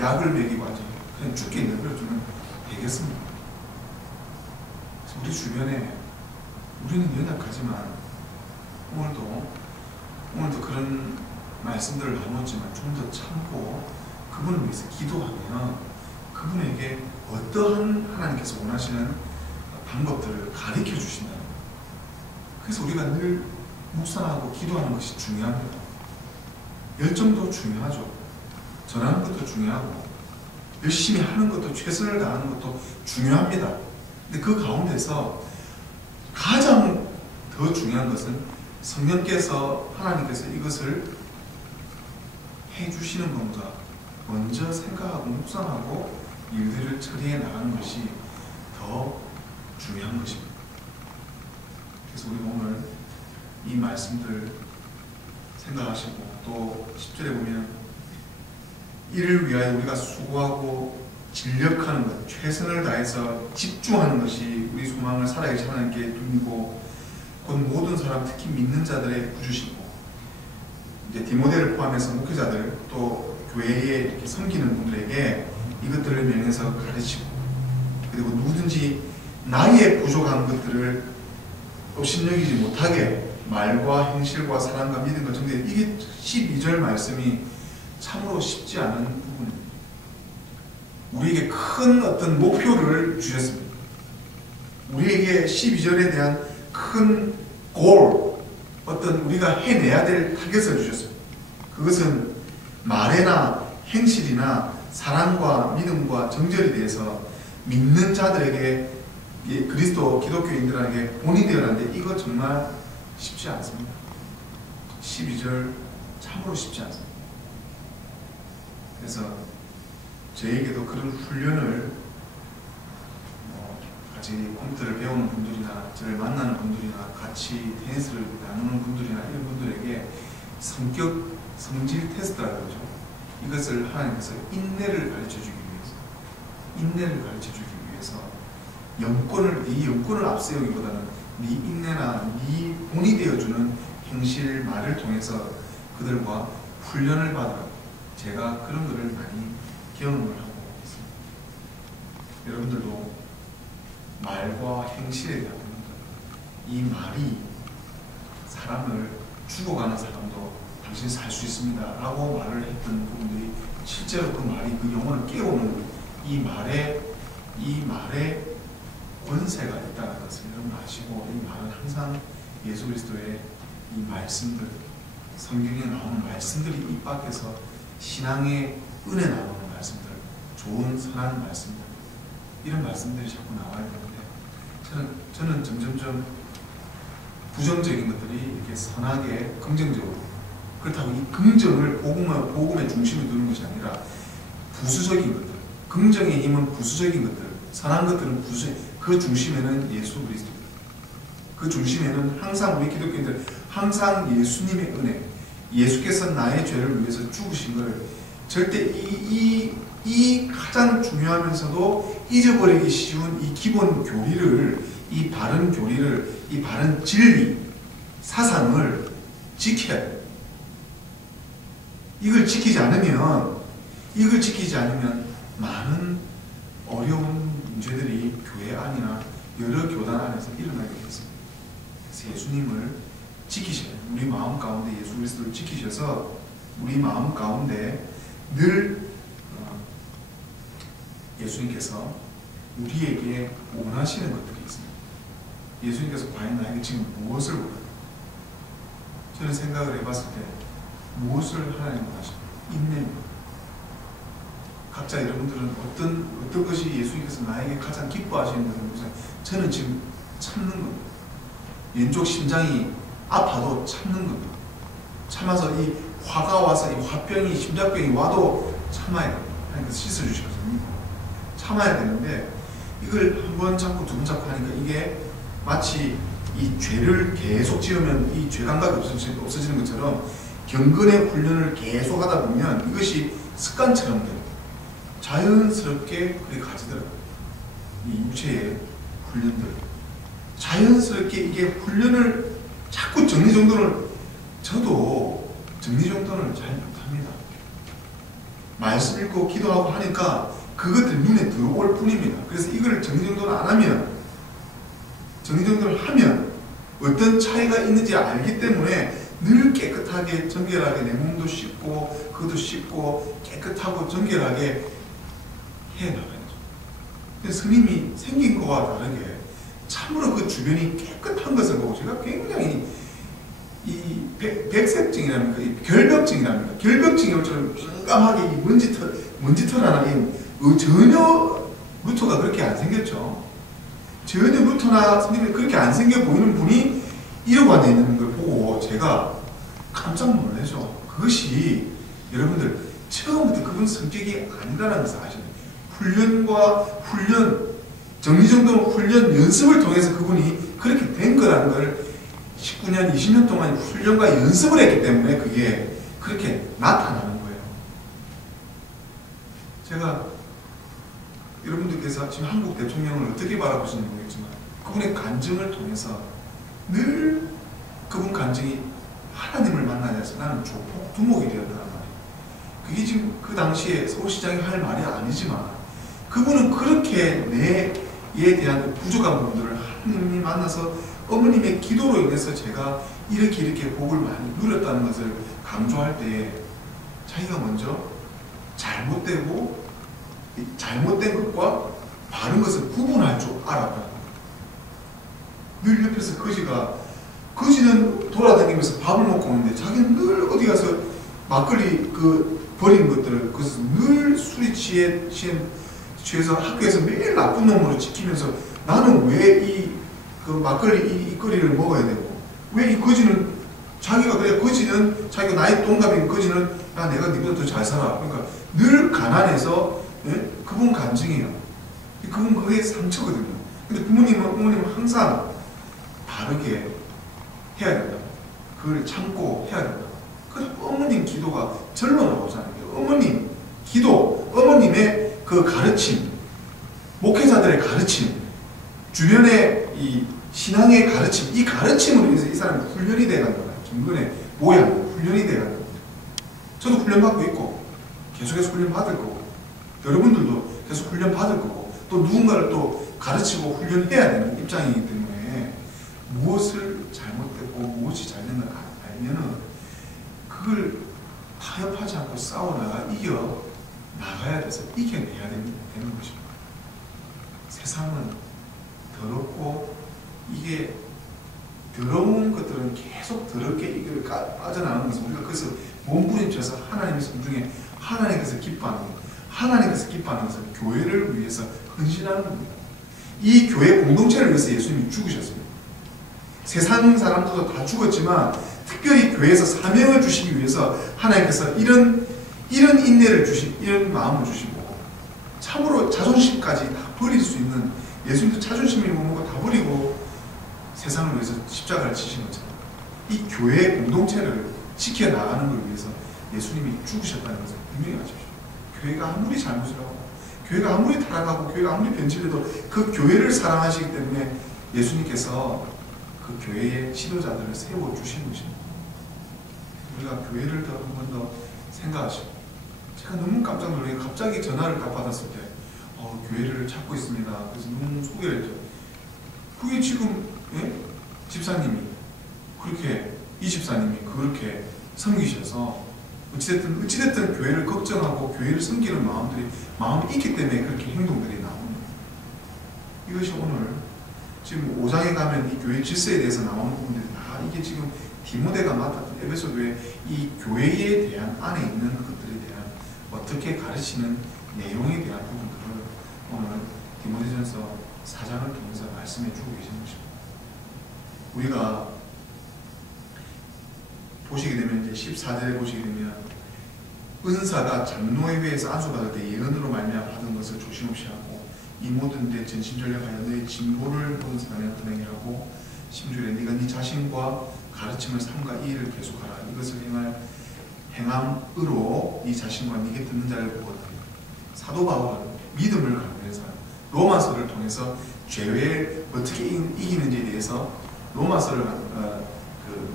약을 먹이고 그냥 죽게 내버려두면 되겠습니다. 우리 주변에 우리는 연약하지만 오늘도 그런 말씀들을 나눴지만 좀 더 참고 그분을 위해서 기도하면 그분에게 어떠한 하나님께서 원하시는 방법들을 가르쳐 주신다는 거예요. 그래서 우리가 늘 묵상하고 기도하는 것이 중요합니다. 열정도 중요하죠. 전하는 것도 중요하고 열심히 하는 것도, 최선을 다하는 것도 중요합니다. 근데 그 가운데서 가장 더 중요한 것은 성령께서, 하나님께서 이것을 해주시는 것보다 먼저 생각하고 묵상하고 일들을 처리해 나가는 것이 더 중요한 것입니다. 그래서 우리 오늘 이 말씀들 생각하시고, 또 10절에 보면 이를 위하여 우리가 수고하고 진력하는 것, 최선을 다해서 집중하는 것이 우리 소망을 살아계신 하나님께 둔고 곧 모든 사람, 특히 믿는 자들의 구주시고, 이제 디모데를 포함해서 목회자들 또 교회에 이렇게 섬기는 분들에게 이것들을 명해서 가르치고, 그리고 누구든지 나의 부족한 것들을 업신여기지 못하게 말과 행실과 사랑과 믿음과 정죄, 이게 12절 말씀이 참으로 쉽지 않은 부분입니다. 우리에게 큰 어떤 목표를 주셨습니다. 우리에게 12절에 대한 큰 골, 어떤 우리가 해내야 될 타겟을 주셨습니다. 그것은 말이나 행실이나 사랑과 믿음과 정절에 대해서 믿는 자들에게, 그리스도 기독교인들에게 본이 되어라는데 이거 정말 쉽지 않습니다. 12절 참으로 쉽지 않습니다. 그래서 저에게도 그런 훈련을 같이 컴퓨터를 배우는 분들이나 저를 만나는 분들이나 같이 테니스를 나누는 분들이나 이런 분들에게 성질 테스트라고 그러죠. 이것을 하나님께서 인내를 가르쳐주기 위해서 네 영권을 앞세우기보다는 네 인내나 네 본이 되어주는 행실, 말을 통해서 그들과 훈련을 받으라고 제가 그런 것을 많이 경험을 하고 있습니다. 여러분들도 말과 행실에 대한 이 말이 사람을, 죽어가는 사람도 당신 살 수 있습니다 라고 말을 했던 부분들이 실제로 그 말이 그 영혼을 깨우는 이 말에 권세가 있다는 것을 여러분 아시고, 이 말은 항상 예수 그리스도의 이 말씀들, 성경에 나오는 말씀들이 입 밖에서 신앙의 은혜 나오는 말씀들, 좋은 선한 말씀들, 이런 말씀들이 자꾸 나와야 되는데 저는 점점점 부정적인 것들이 이렇게 선하게 긍정적으로, 그렇다고 이 긍정을 복음의 중심에 두는 것이 아니라 부수적인 것들, 긍정의 힘은 부수적인 것들, 선한 것들은 부수적인, 그 중심에는 예수 그리스도입니다. 그 중심에는 항상 우리 기독교인들 항상 예수님의 은혜, 예수께서 나의 죄를 위해서 죽으신 걸 절대 이 가장 중요하면서도 잊어버리기 쉬운 이 기본 교리를, 이 바른 교리를, 이 바른 진리, 사상을 지켜야 돼요. 이걸 지키지 않으면 이걸 지키지 않으면 많은 어려운 문제들이 교회 안이나 여러 교단 안에서 일어나게 됐습니다. 그래서 예수님을 지키셔야 돼요. 우리 마음 가운데 예수 그리스도를 지키셔서 우리 마음 가운데 늘 예수님께서 우리에게 원하시는 것들이 있습니다. 예수님께서 과연 나에게 지금 무엇을 원하는가? 저는 생각을 해봤을 때 무엇을 하나님 원하십니까? 인내입니다. 각자 여러분들은 어떤 것이 예수님께서 나에게 가장 기뻐하시는 것인지 저는 지금 참는 겁니다. 왼쪽 심장이 아파도 참는 겁니다. 참아서 이 화가 와서 이 화병이 심장병이 와도 참아야 됩니다. 하나님께서 씻어주시거든요. 참아야 되는데 이걸 한 번 잡고 두 번 잡고 하니까 이게 마치 이 죄를 계속 지으면 이 죄감각이 없어지는 것처럼 경건의 훈련을 계속 하다 보면 이것이 습관처럼 돼요. 자연스럽게 그렇게 가지더라고요. 이 육체의 훈련들. 자연스럽게 이게 훈련을 자꾸 정리정돈을 저도 정리정돈을 잘 못합니다. 말씀 읽고 기도하고 하니까 그것들 눈에 들어올 뿐입니다. 그래서 이걸 정리정돈을 안 하면 정리정돈을 하면 어떤 차이가 있는지 알기 때문에 늘 깨끗하게 정결하게 내 몸도 씻고 그것도 씻고 깨끗하고 정결하게 해나가야죠. 스님이 생긴 거와 다르게 참으로 그 주변이 깨끗한 것을 보고 제가 굉장히 이 백색증이랍니까? 이 결벽증이랍니까? 결벽증이 올처럼 민감하게 이 먼지털 하나 전혀 루터가 그렇게 안 생겼죠. 전혀 루터나 스님이 그렇게 안 생겨 보이는 분이 이러고 앉아있는 걸 보고 제가 깜짝 놀라죠. 그것이 여러분들 처음부터 그분 성격이 아니다라는 것을 아셔야 돼요. 훈련과 훈련, 정리정돈 훈련 연습을 통해서 그분이 그렇게 된 거라는 걸 19년, 20년 동안 훈련과 연습을 했기 때문에 그게 그렇게 나타나는 거예요. 제가 여러분들께서 지금 한국 대통령을 어떻게 바라보시는지 모르겠지만 그분의 간증을 통해서 늘 그분 간증이 하나님을 만나야 해서 나는 조폭 두목이 되었다는 말이에요. 그게 지금 그 당시에 서울시장이 할 말이 아니지만 그분은 그렇게 내에 대한 부족한 부분들을 하나님이 만나서 어머님의 기도로 인해서 제가 이렇게 복을 많이 누렸다는 것을 강조할 때 자기가 먼저 잘못된 것과 바른 것을 구분할 줄 알았다. 늘 옆에서 거지는 돌아다니면서 밥을 먹고 오는데 자기는 늘 어디 가서 막걸리 버린 것들을 그래서 늘 술이 취해서 학교에서 매일 나쁜 놈으로 지키면서 나는 왜 그 막걸리 이 거리를 먹어야 되고 왜 이 거지는 자기가 그래 거지는 자기가 나이 동갑인 거지는 야 내가 니보다 더 잘 살아. 그러니까 늘 가난해서 예? 그분 간증이에요. 그분 그게 상처거든요. 근데 어머님은 항상 바르게 해야 된다. 그걸 참고 해야 된다. 그래서 어머님 기도가 절로 나오잖아요. 어머님 기도, 어머님의 그 가르침, 목회자들의 가르침, 주변의 이 신앙의 가르침, 이 가르침으로 인해서 이 사람이 훈련이 돼가는 거예요. 김근의 모양, 훈련이 돼가는 거예요. 저도 훈련 받고 있고 계속해서 훈련 받을 거고 여러분들도 계속 훈련 받을 거고 또 누군가를 또 가르치고 훈련해야 되는 입장이기 때문에 무엇을 잘못됐고 무엇이 잘된 걸 알면은 그걸 타협하지 않고 이겨 나가야 돼서 이겨내야 되는 것입니다. 세상은 더럽고 이게 더러운 것들은 계속 더럽게 이걸 빠져나가는 것은 우리가 그래서 몸부림쳐서 하나님의 성중에 하나님께서 기뻐하는 것, 하나님께서 기뻐하는 것은 교회를 위해서 헌신하는 겁니다. 이 교회 공동체를 위해서 예수님이 죽으셨습니다. 세상 사람들도 다 죽었지만 특별히 교회에서 사명을 주시기 위해서 하나님께서 이런 인내를 이런 마음을 주시고 참으로 자존심까지 다 버릴 수 있는 예수님도 자존심이 뭐고 다 버리고 세상을 위해서 십자가를 치신 것처럼 이 교회의 공동체를 지켜나가는 걸 위해서 예수님이 죽으셨다는 것을 분명히 아십시오. 교회가 아무리 잘못을 하고 교회가 아무리 타락하고 교회가 아무리 변질해도 그 교회를 사랑하시기 때문에 예수님께서 그 교회의 지도자들을 세워주신 것입니다. 우리가 교회를 더 한 번 더 생각하시고 제가 너무 깜짝 놀라게 갑자기 전화를 받았을 때 교회를 찾고 있습니다. 그래서 너무 소개를 했죠. 그게 지금 집사님이 그렇게 이 집사님이 그렇게 섬기셔서 어찌됐든 교회를 걱정하고 교회를 섬기는 마음이 있기 때문에 그렇게 행동들이 나오는 거예요. 이것이 오늘 지금 5장에 가면 이 교회 질서에 대해서 나오는 부분들이 다 이게 지금 디모데가 맡았던 에베소 교회 이 교회에 대한 안에 있는 것들에 대한 어떻게 가르치는 내용에 대한 부분들을 오늘 디모데전서 4장을 통해서 말씀해 주고 계시는 것입니다. 우리가 보시게 되면 이제 14절에 보시게 되면 은사가 장로의 회에서 안수받을 때 예언으로 말미암아 하던 것을 조심없이 하고 이 모든 데 전심전력하여 너의 진보를 모든 사람에 나타내게 하고 16절에 네가 네 자신과 가르침을 삼가 이 일을 계속하라. 이것을 행함으로 네 자신과 네게 듣는 자를 구원하라. 사도 바울은 믿음을 강조한 사람, 로마서를 통해서 죄를 어떻게 이기는지에 대해서 로마서를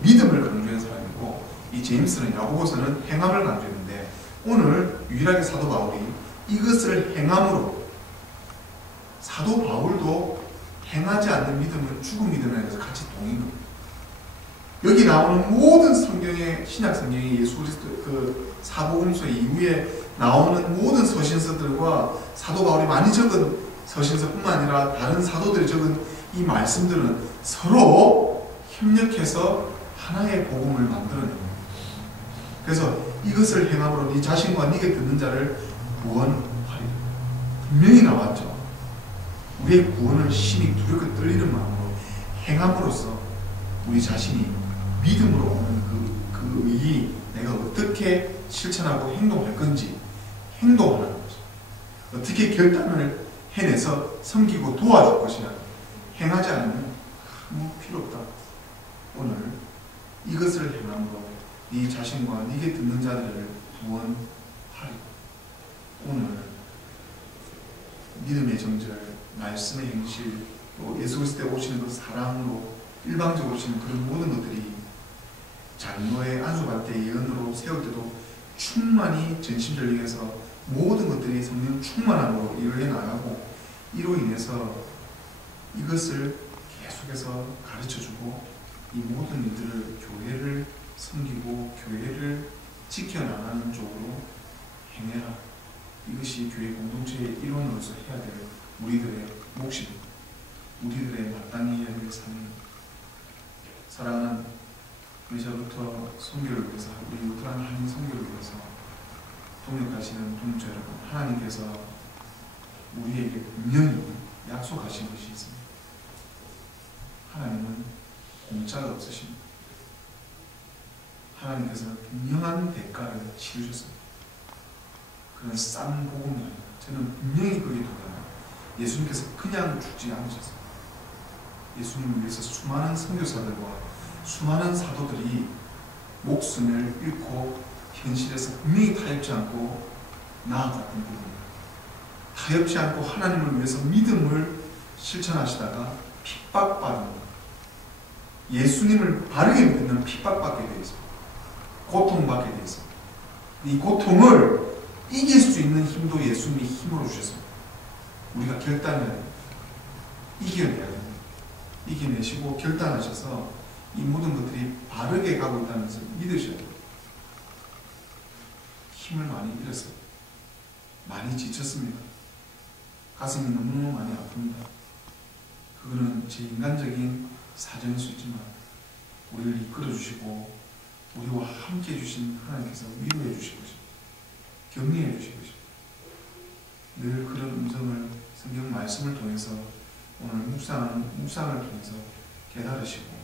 믿음을 강조한 사람이고, 이 제임스는 야고보서는 행함을 강조했는데 오늘 유일하게 사도 바울이 이것을 행함으로, 사도 바울도 행하지 않는 믿음은 죽은 믿음에 대해서 같이 동인 겁니다. 여기 나오는 모든 성경의 신약 성경의 예수 그리스도 그 사복음서 이후에 나오는 모든 서신서들과 사도 바울이 많이 적은 서신서뿐만 아니라 다른 사도들이 적은 이 말씀들은 서로 협력해서 하나의 복음을 만들어냅니다. 그래서 이것을 행함으로 네 자신과 네게 듣는 자를 구원하리라. 분명히 나왔죠. 우리의 구원을 심히 두렵고 떨리는 마음으로 행함으로써 우리 자신이 믿음으로 오는 그 의의, 내가 어떻게 실천하고 행동할 건지 행동하는 거죠. 어떻게 결단을 해내서 섬기고 도와줄 것이냐. 행하지 않으면 아무 필요 없다. 오늘 이것을 행함으로 네 자신과 네게 듣는 자들을 구원하리. 오늘 믿음의 정절, 말씀의 행실, 또 예수 그리스도에 오시는 그 사랑으로 일방적으로 오시는 그런 모든 것들이 장로의 안수받을 때 예언으로 세울 때도 충만히 전심전력해서 모든 것들이 성령 충만함으로 일을 해나가고, 이로 인해서 이것을 계속해서 가르쳐주고 이 모든 일들을 교회를 섬기고 교회를 지켜나가는 쪽으로 행해라. 이것이 교회 공동체의 일원으로서 해야 될 우리들의 몫입니다. 우리들의 마땅히 해야 될 삶입니다. 사랑하는 메시아부터 선교를 위해서, 우리 루트란 한인 선교를 위해서 동역하시는 동조 여러분, 하나님께서 우리에게 분명히 약속하신 것이 있습니다. 하나님은 공짜가 없으십니다. 하나님께서는 분명한 대가를 치르셨습니다. 그런 싼 복음이 아니라, 저는 분명히 거기에 동의합니다. 예수님께서 그냥 죽지 않으셨습니다. 예수님을 위해서 수많은 선교사들과 수많은 사도들이 목숨을 잃고 현실에서 분명히 타협지 않고 나아갔던 부분입니다. 타협지 않고 하나님을 위해서 믿음을 실천하시다가 핍박받은, 예수님을 바르게 믿는 핍박받게 되어 있습니다. 고통받게 되어 있습니다. 이 고통을 이길 수 있는 힘도 예수님이 힘으로 주셨습니다. 우리가 결단해야 됩니다. 이겨내야 됩니다. 이겨내시고 결단하셔서 이 모든 것들이 바르게 가고 있다는 것을 믿으셔야 됩니다. 힘을 많이 잃었어요. 많이 지쳤습니다. 가슴이 너무너무 많이 아픕니다. 그거는 제 인간적인 사정일 수 있지만 우리를 이끌어주시고 우리와 함께 해주신 하나님께서 위로해 주실 것입니다. 격려해 주실 것입니다. 늘 그런 음성을 성경 말씀을 통해서 오늘 묵상을 통해서 깨달으시고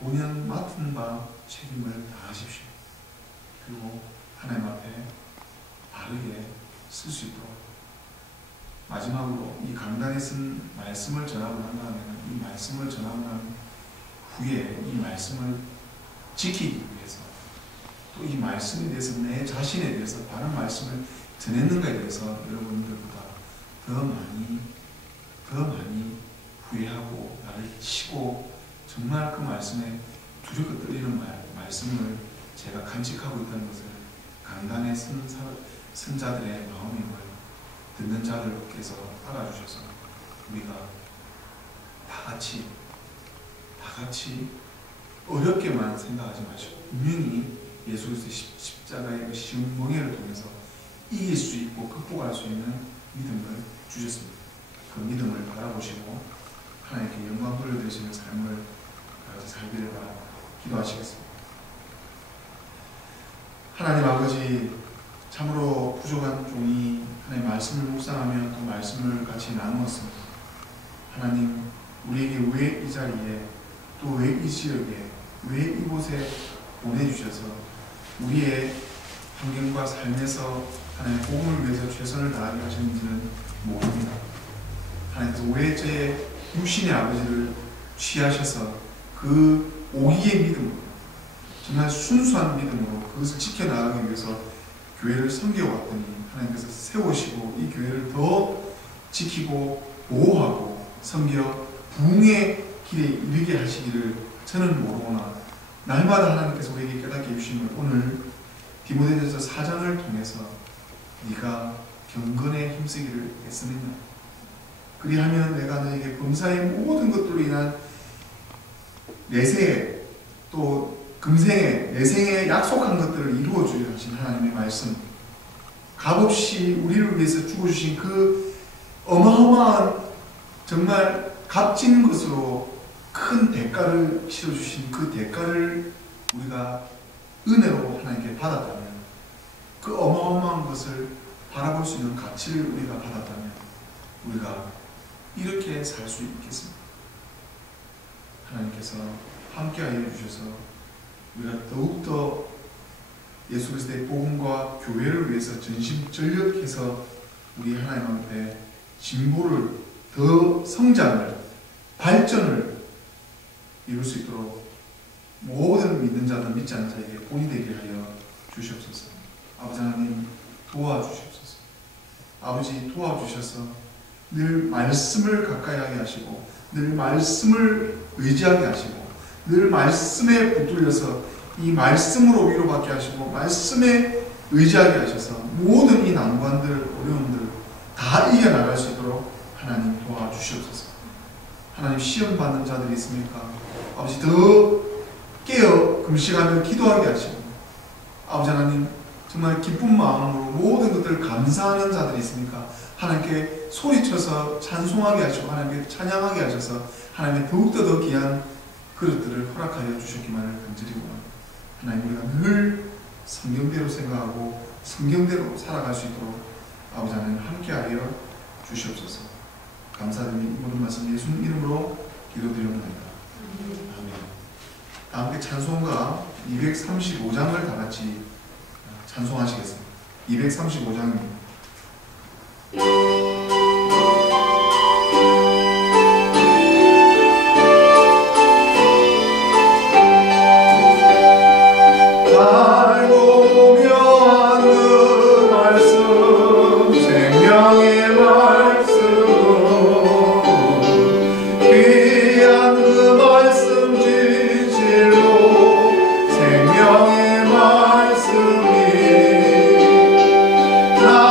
본연 맡은 바 책임을 다하십시오. 그리고 하나님 앞에 바르게 쓸 수 있도록, 마지막으로 이 강단에 쓴 말씀을 전하고 난 다음에는 이 말씀을 전하고 난 후에 이 말씀을 지키기 위해서, 또 이 말씀에 대해서 내 자신에 대해서 바른 말씀을 전했는가에 대해서 여러분들보다 더 많이 후회하고 나를 치고 정말 그 말씀에 두렵고 떨리는 말씀을 제가 간직하고 있다는 것을 강단의 선자들의 마음임을 듣는 자들께서 알아주셔서 우리가 다 같이 어렵게만 생각하지 마시고 분명히 예수 그리스도의 십자가의 그 쉬운 멍에를 통해서 이길 수 있고 극복할 수 있는 믿음을 주셨습니다. 그 믿음을 바라보시고 하나님께 영광 돌려드리시는 삶을 살기를 바랍니다. 기도하시겠습니다. 하나님 아버지, 참으로 부족한 종이 하나님 말씀을 묵상하며 또 말씀을 같이 나누었습니다. 하나님, 우리에게 왜 이 자리에 또 왜 이 지역에 왜 이곳에 보내주셔서 우리의 환경과 삶에서 하나님 복음을 위해서 최선을 다하게 하셨는지는 모릅니다. 하나님께서 왜 제 육신의 아버지를 취하셔서 그 오기의 믿음으로 정말 순수한 믿음으로 그것을 지켜나가기 위해서 교회를 섬겨왔더니 하나님께서 세우시고 이 교회를 더 지키고 보호하고 섬겨 부흥의 길에 이르게 하시기를 저는 모르거나 날마다 하나님께서 우리에게 깨닫게 해주심을 오늘 디모데전서 4장을 통해서 네가 경건에 힘쓰기를 애쓰느냐 그리하면 내가 너에게 범사의 모든 것들로 인한 내세에 또 금생에 내생에 약속한 것들을 이루어 주려 하신 하나님의 말씀 값없이 우리를 위해서 죽어주신 그 어마어마한 정말 값진 것으로 큰 대가를 치러주신 그 대가를 우리가 은혜로 하나님께 받았다면 그 어마어마한 것을 바라볼 수 있는 가치를 우리가 받았다면 우리가 이렇게 살 수 있겠습니다. 하나님께서 함께하여 주셔서 우리가 더욱더 예수 그리스도의 복음과 교회를 위해서 전심전력해서 우리 하나님 앞에 진보를 더 성장을 발전을 이룰 수 있도록 모든 믿는 자들 믿지 않는 자에게 본이 되게 하여 주시옵소서. 아버지 하나님 도와주시옵소서. 아버지 도와주셔서 늘 말씀을 가까이 하게 하시고 늘 말씀을 의지하게 하시고 늘 말씀에 붙들려서 이 말씀으로 위로받게 하시고 말씀에 의지하게 하셔서 모든 이 난관들 어려움들 다 이겨나갈 수 있도록 하나님 도와주시옵소서. 하나님 시험 받는 자들이 있습니까? 아버지 더 깨어 금식하며 기도하게 하시고 아버지 하나님 정말 기쁜 마음으로 모든 것들을 감사하는 자들이 있습니까? 하나님께 소리쳐서 찬송하게 하시고 하나님께 찬양하게 하셔서 하나님의 더욱더 더 귀한 그릇들을 허락하여 주셨기만을 간절히 원합니다. 하나님 우리가 늘 성경대로 생각하고 성경대로 살아갈 수 있도록 아버지 하나님 함께하여 주시옵소서. 감사드리며 이 모든 말씀 예수님 이름으로 기도드립니다. 아멘. 다 함께 찬송가 235장을 다 같이 찬송하시겠습니다. 235장입니다. 나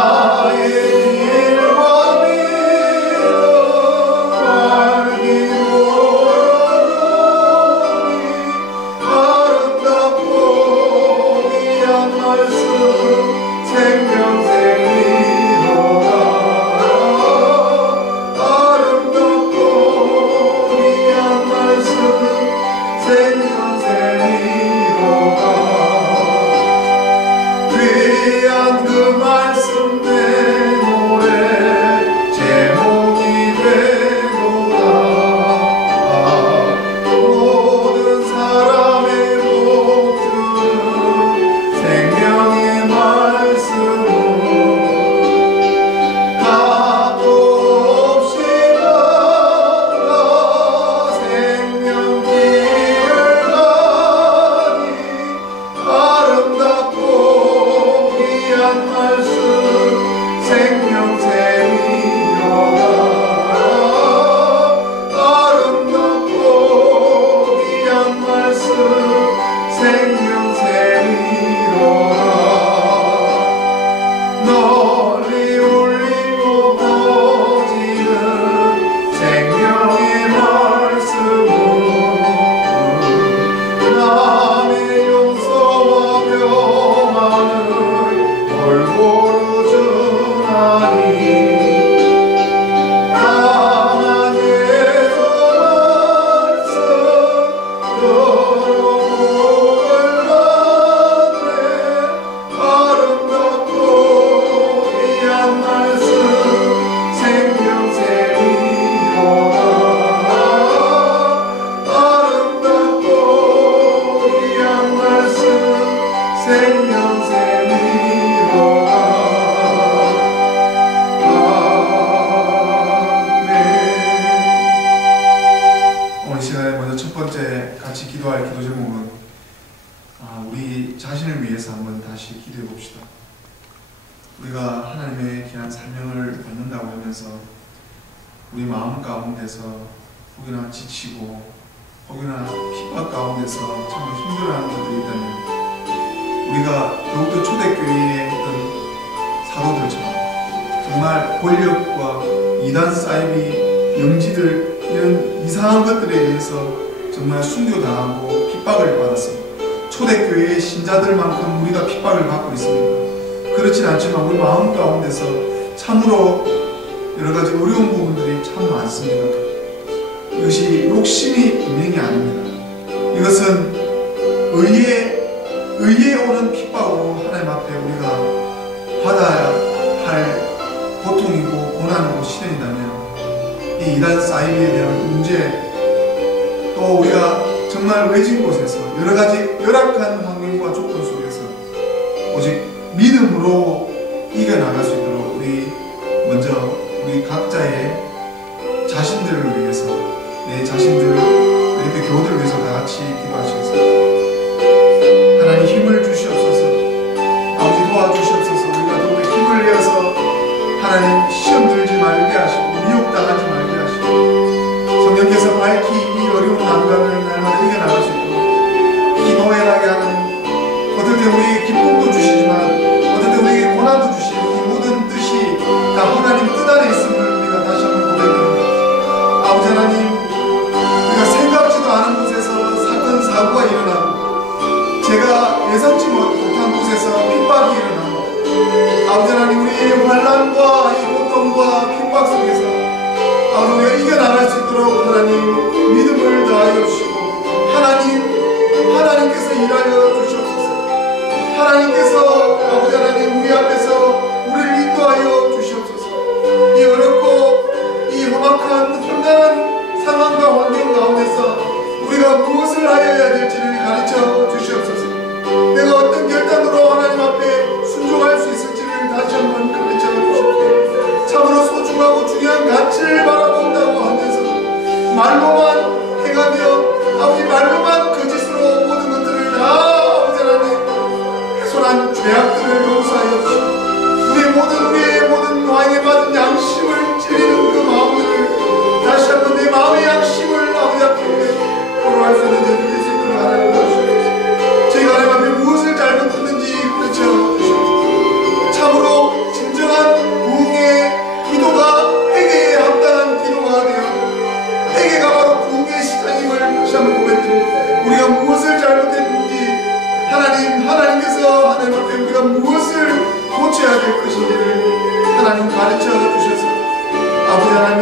우리가 하나님의 귀한 사명을 받는다고 하면서 우리 마음 가운데서 혹여나 지치고 혹여나 핍박 가운데서 정말 힘들어하는 것들이 있다면 우리가 더욱더 초대교회의 어떤 사도들처럼 정말 권력과 이단 사이비 영지들 이런 이상한 것들에 의해서 정말 순교당하고 핍박을 받았습니다. 초대교회의 신자들만큼 우리가 핍박을 받고 있습니다. 그렇진 않지만 우리 마음 가운데서 참으로 여러가지 어려운 부분들이 참 많습니다. 이것이 욕심이 분명히 아닙니다. 이것은 의에 오는 핍박으로 하나님 앞에 우리가 받아야 할 고통이고 고난이고 시련이라면 이 이단 사이비에 대한 문제, 또 우리가 정말 외진 곳에서 여러가지 열악한 환경과 조건 속에서 오직 믿음으로 이겨나갈 수 있도록 우리 먼저 우리 각자의 자신들을 위해서, 내 자신들, 이렇게 교우들을 위해서 다 같이 기도하시겠습니다. 하나님 힘을 주시옵소서. 아버지 도와주시옵소서. 우리가 더욱더 힘을 내어서 하나님 시험 들지 말게 하시고 미혹당하지 말게 하시고 성령께서 밝히 이 어려운 난관을 날마다 이겨나갈 수 있도록 기도해라게 하는, 어떨 때 우리에게 기쁨도 주시지만 어떨 때 우리에게 고난도 주시는 이 모든 뜻이 다 하나님 뜻 안에 있음을 우리가 다시 한번 고백드립니다. 아버지 하나님, 우리가 생각지도 않은 곳에서 사건 사고가 일어나고 제가 예상치 못한 곳에서 핍박이 일어나고 아버지 하나님, 우리의 환난과 이 고통과 핍박 속에서 아버지 우리가 이겨나갈 수 있도록 하나님 믿음을 더하여 주시고 하나님께서 일하여 주시옵소서. 하나님께서 아버지 하나님 우리 앞에서 우리를 인도하여 주시옵소서. 이 어렵고 이 험악한 험난한 상황과 환경 가운데서 우리가 무엇을 하여야 될지를 가르쳐 주시옵소서. 내가 어떤 결단으로 하나님 앞에 순종할 수 있을지를 다시 한번 가르쳐 주시옵소서. 참으로 소중하고 중요한 가치를 바라본다고 하면서 말로만 행하며 아버지 말로만 거짓으로 모든 것들을 다 아버지 하나님 훼손한 죄악들을 용서하여 주시고 우리의 모든 왕에 받은 양심을 찌르는 그 마음들을 다시 한번 내 마음의 양심을 아버지 앞에 토로할 수 있는 자들이 될 수 있도록 하나님 도와주시옵소서. 저희가 하나님 앞에 무엇을 잘못했는지 가르쳐 주시옵소서. 참으로 진정한 부흥의 기도가 회개에 합당한 기도가 되어 회개가 바로 부흥의 시작임을 다시 한번 고백드립니다. 우리가 무엇을 잘못했는지 하나님께서 하나님 앞에 우리가 무엇을 고쳐야 될 것인지를 하나님 가르쳐 주셔서 아버지 하나님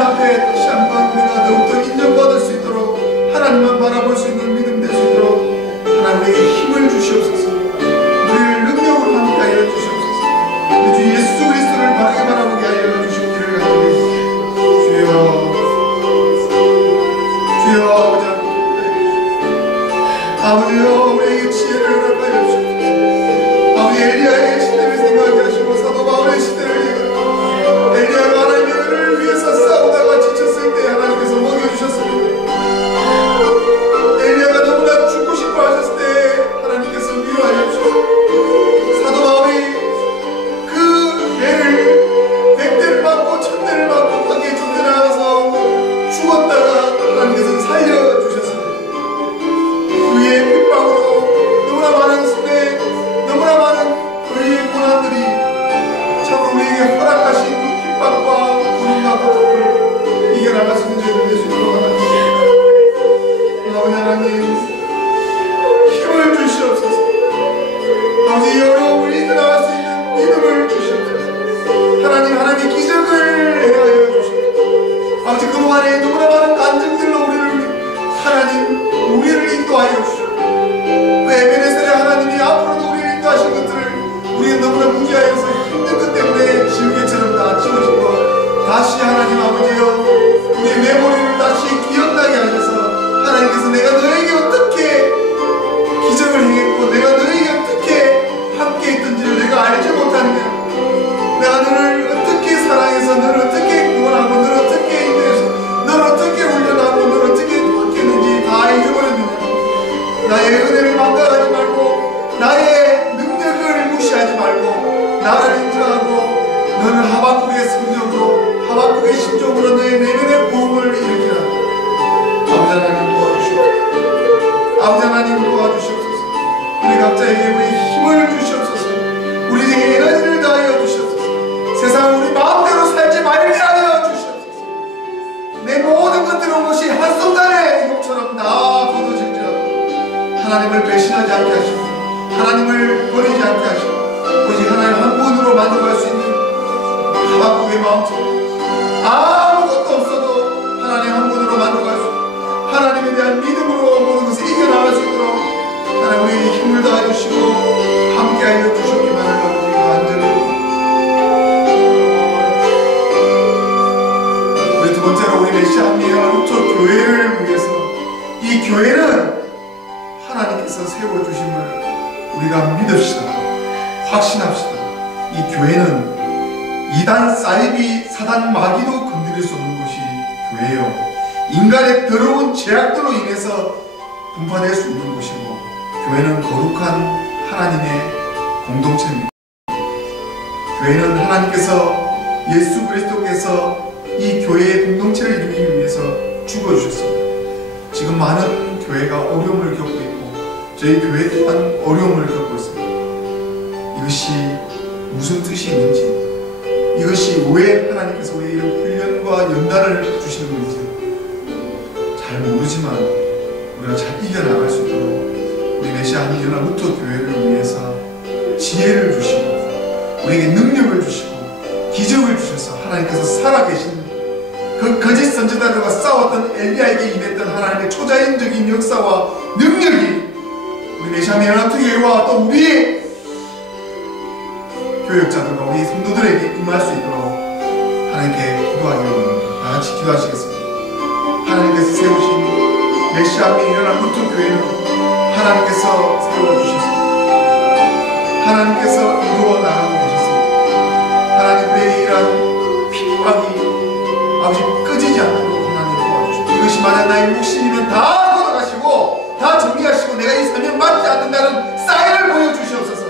앞에 다시 한번 우리가 더욱더 인정받을 수 있도록 하나님만 바라볼 수 있는 믿음 될 수 있도록 하나님 우리에게 힘을 주시옵소서. 우리를 능력으로 함께 하여 주시옵소서. 우리 주 예수 그리스도를 바르게 바라보게 하여 주시기를 간절히 주여 아버지여 우리에게 지혜를 허락하여 주시옵소서. 아버지 엘리야의 시대를 생각하게 하시고 사도 바울의 시대를 엘리야가 하나님을 위해서 싸우다가 지쳤을 때 하나님께서 먹여주셨습니다. 엘리야가 너무나 죽고 싶어 하셨을 때 하나님께서 위로하여 주셨습니다. 사도 바울이 그 배를 100대를 맞고 1000대를 맞고 밖에 존재 나가서 죽었다가 하나님께서 살려주셨습니다. 그의 핍박으로 너무나 많은 순회, 너무나 많은 그의 고난들이 참 우리에게 허락하신 그 핍박과 고난과 고통을 이겨나갈 수 있는 저희들 될 수 있도록 아버지 하나님 힘을 주시옵소서. 아버지 이 어려움을 이겨나갈 수 있는 믿음을 주시옵소서. 하나님 기적을 행하여 주시옵소서. 아버지 그동안에 너무나 많은 간증들로 우리를 인도하여 주시옵소서. 그 에베네셀의 하나님이 앞으로도 우리를 인도하신 것들을 우리는 너무나 무지하여서 힘든 것 때문에 지우개처럼 다 지워지고 다시 하나님 아버지여 우리의 메모리를 다시 기억나게 하셔서 하나님께서 내가 너에게 어떻게 기적을 행했고 내가 너에게 어떻게 함께 했던지를 내가 알지 못하느냐, 내가 너를 어떻게 사랑해서 너를 어떻게 구원하고 너를 어떻게 인도해서 너를 어떻게 훈련하고 너를 어떻게 바뀌었는지 다 잊어버렸느냐. 나의 은혜를 망각하지 말고 나의 능력 너는 하박국의 성적으로 하박국의 심정으로 너의 내면의 부흥을 일으키라. 아버지 하나님 도와주시옵소서. 아버지 하나님 도와주시옵소서. 우리 각자에게 우리 힘을 주시옵소서. 우리에게 에너지를 다하여 주시옵소서. 세상 우리 마음대로 살지 말게 하여 주시옵소서. 내 모든 것들은 것이 한순간에 이것처럼 다 거둬질지라도 하나님을 배신하지 않게 하시고 하나님을 버리지 않게 하시고 오직 하나님 한 분으로 만들어갈 수 있는 하박국의 마음처럼 아무것도 없어도 하나님 한 분으로 만들어갈 수 있는 하나님에 대한 믿음으로 모든 것을 이겨나갈 수 있도록 하나님 우리에게 힘을 다해주시고 함께하여 주셨기만 하는 우리가 간절히. 우리 두 번째로 우리 메시아 한미연루터 교회를 위해서 이 교회는 하나님께서 세워주심을 우리가 믿읍시다. 확신합시다. 이 교회는 이단 사이비 사단 마귀도 건드릴 수 없는 것이 교회요. 인간의 더러운 죄악들로 인해서 분파될 수 있는 것이고 교회는 거룩한 하나님의 공동체입니다. 교회는 하나님께서 예수 그리스도께서 이 교회의 공동체를 이루기 위해서 죽어주셨습니다. 지금 많은 교회가 어려움을 겪고 있고 저희 교회 또한 어려움을 겪고 있습니다. 이것이 무슨 뜻이 있는지, 이것이 왜 하나님께서 우리에게 이런 훈련과 연단을 주시는 건지 잘 모르지만 우리가 잘 이겨나갈 수 있도록 우리 메시아 한미연합 루터 교회를 위해서 지혜를 주시고 우리에게 능력을 주시고 기적을 주셔서 하나님께서 살아계신 그 거짓 선지자들과 싸웠던 엘리야에게 임했던 하나님의 초자연적인 역사와 능력이 우리 메시아 한미연합 교회와 또 우리의 교역자들과 우리 성도들에게 임할 수 있도록 하나님께 기도하기를 원합니다. 다 같이 기도하시겠습니다. 하나님께서 세우신 메시아 한미연합 루터 교회는 하나님께서 세워주셨습니다. 하나님께서 이루어 나가고 계셨습니다. 하나님 우리에게 이러한 핍박이 아버지 꺼지지 않도록 하나님 도와주시고 이것이 만약 나의 몫이면 다 걷어가시고 다 정리하시고 내가 이 사명 받지 않는다는 사인을 보여주시옵소서.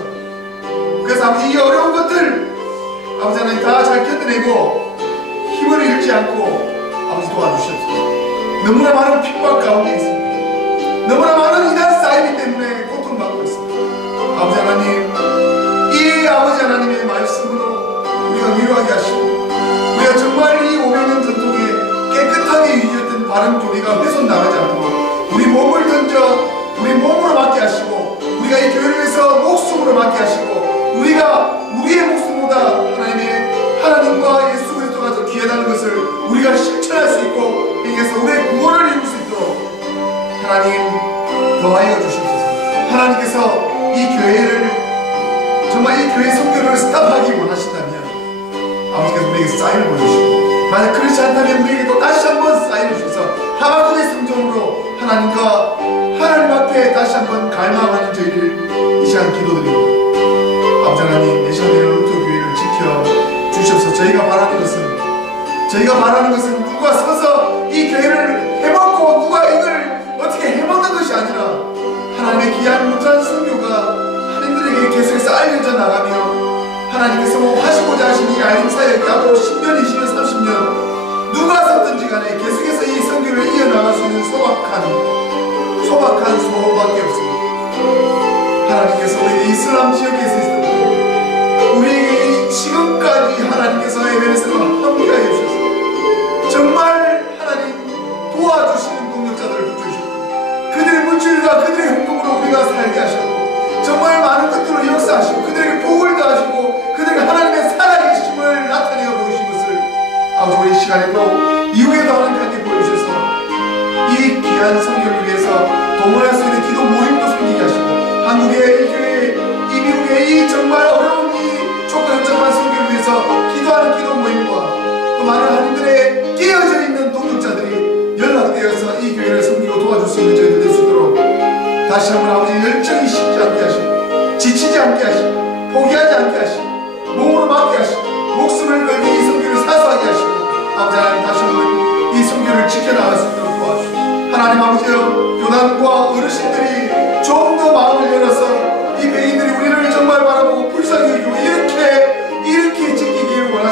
그래서 아버지 이 어려운 것들 아버지 하나님 다 잘 견뎌내고 힘을 잃지 않고 아버지 도와주시옵소서. 너무나 많은 핍박 가운데 있습니다. 너무나 많은 이단 사이비 때문에 고통받고 있습니다. 아버지 하나님 이 아버지 하나님의 말씀으로 우리가 위로하게 하시고 우리가 정말 이 500년 전통에 깨끗하게 유지했던 바른 교리가 훼손 나가지 않도록 우리 몸을 던져 우리 몸으로 맡게 하시고 우리가 이 교회를 위해서 목숨으로 맡게 하시고 우리가 우리의 목숨보다 하나님과 예수 그리스도가 더 귀하다는 것을 우리가 실천할 수 있고 여기에서 우리의 구원을 이룰 수 있도록 하나님 더하여 주시옵소서. 하나님께서 이 교회를 정말 이 교회 선교를 스탑하기 원하신다면 아버지께서 우리에게 사인을 보여주시고 만약 그렇지 않다면 우리에게 또 다시 한번 사인을 주셔서 하박국의 성정으로 하나님과 하나님 앞에 다시 한번 갈망하는 저희를 이 시간 기도드립니다. 아버지 하나님 메시아 한미연합 루터 교회를 지켜 주시옵소서. 저희가 바라는 것은 누가 서서 이 교회를 해먹고 누가 이걸 어떻게 해먹는 것이 아니라 하나님의 귀한 무한 선교가 하나님들에게 계속해서 알려져 나가며 하나님께서 하시고자 하신 이 알림 사역이 앞으로 10년, 20년, 30년 누가 섰든지 간에 계속해서 이 선교를 이어나갈 수 있는 소박한 소원밖에 없습니다. 하나님께서 우리 이슬람 지역에서 있었던 우리에게 지금까지 하나님께서 에베레스트로 함께하여 주셔서 정말 하나님 도와주시는 동력자들을 붙여주셨고 그들의 물질과 그들의 헌금으로 우리가 살게 하셨고 정말 많은 것들을 역사하시고 그들에게 복을 더하시고 그들에게 하나님의 살아계심을 나타내어 보이신 것을 아버지 우리 시간에도 이후에도 하나님께 보여주셔서 이 귀한 선교를 위해서 동원할 수 있는 기도 모임도 생기게 하시고 한국의 이 교회, 이 미국의 이 정말 어려운 이 촉각적한 선교를 위해서 기도하는 기도 모임과 또 많은 하나님들의 깨어져 있는 동역자들이 연락되어서 이 교회를 섬기고 도와줄 수 있는 저희들 될 수 있도록 다시 한번 아버지 열정이 식지 않게 하시고 지치지 않게 하시고 포기하지 않게 하시고 몸으로 맡게 하시고 목숨을 걸고 이 선교를 사수하게 하시고 아버지 하나님 다시 한번 이 선교를 지켜나갈 수 있도록 도와주시고 하나님 아버지여 교단과 어르신들이 좀 더 마음을 열어서 이 백인들이 우리를 정말 바라보고 불쌍히 여기고 이렇게 지키기를 원하시고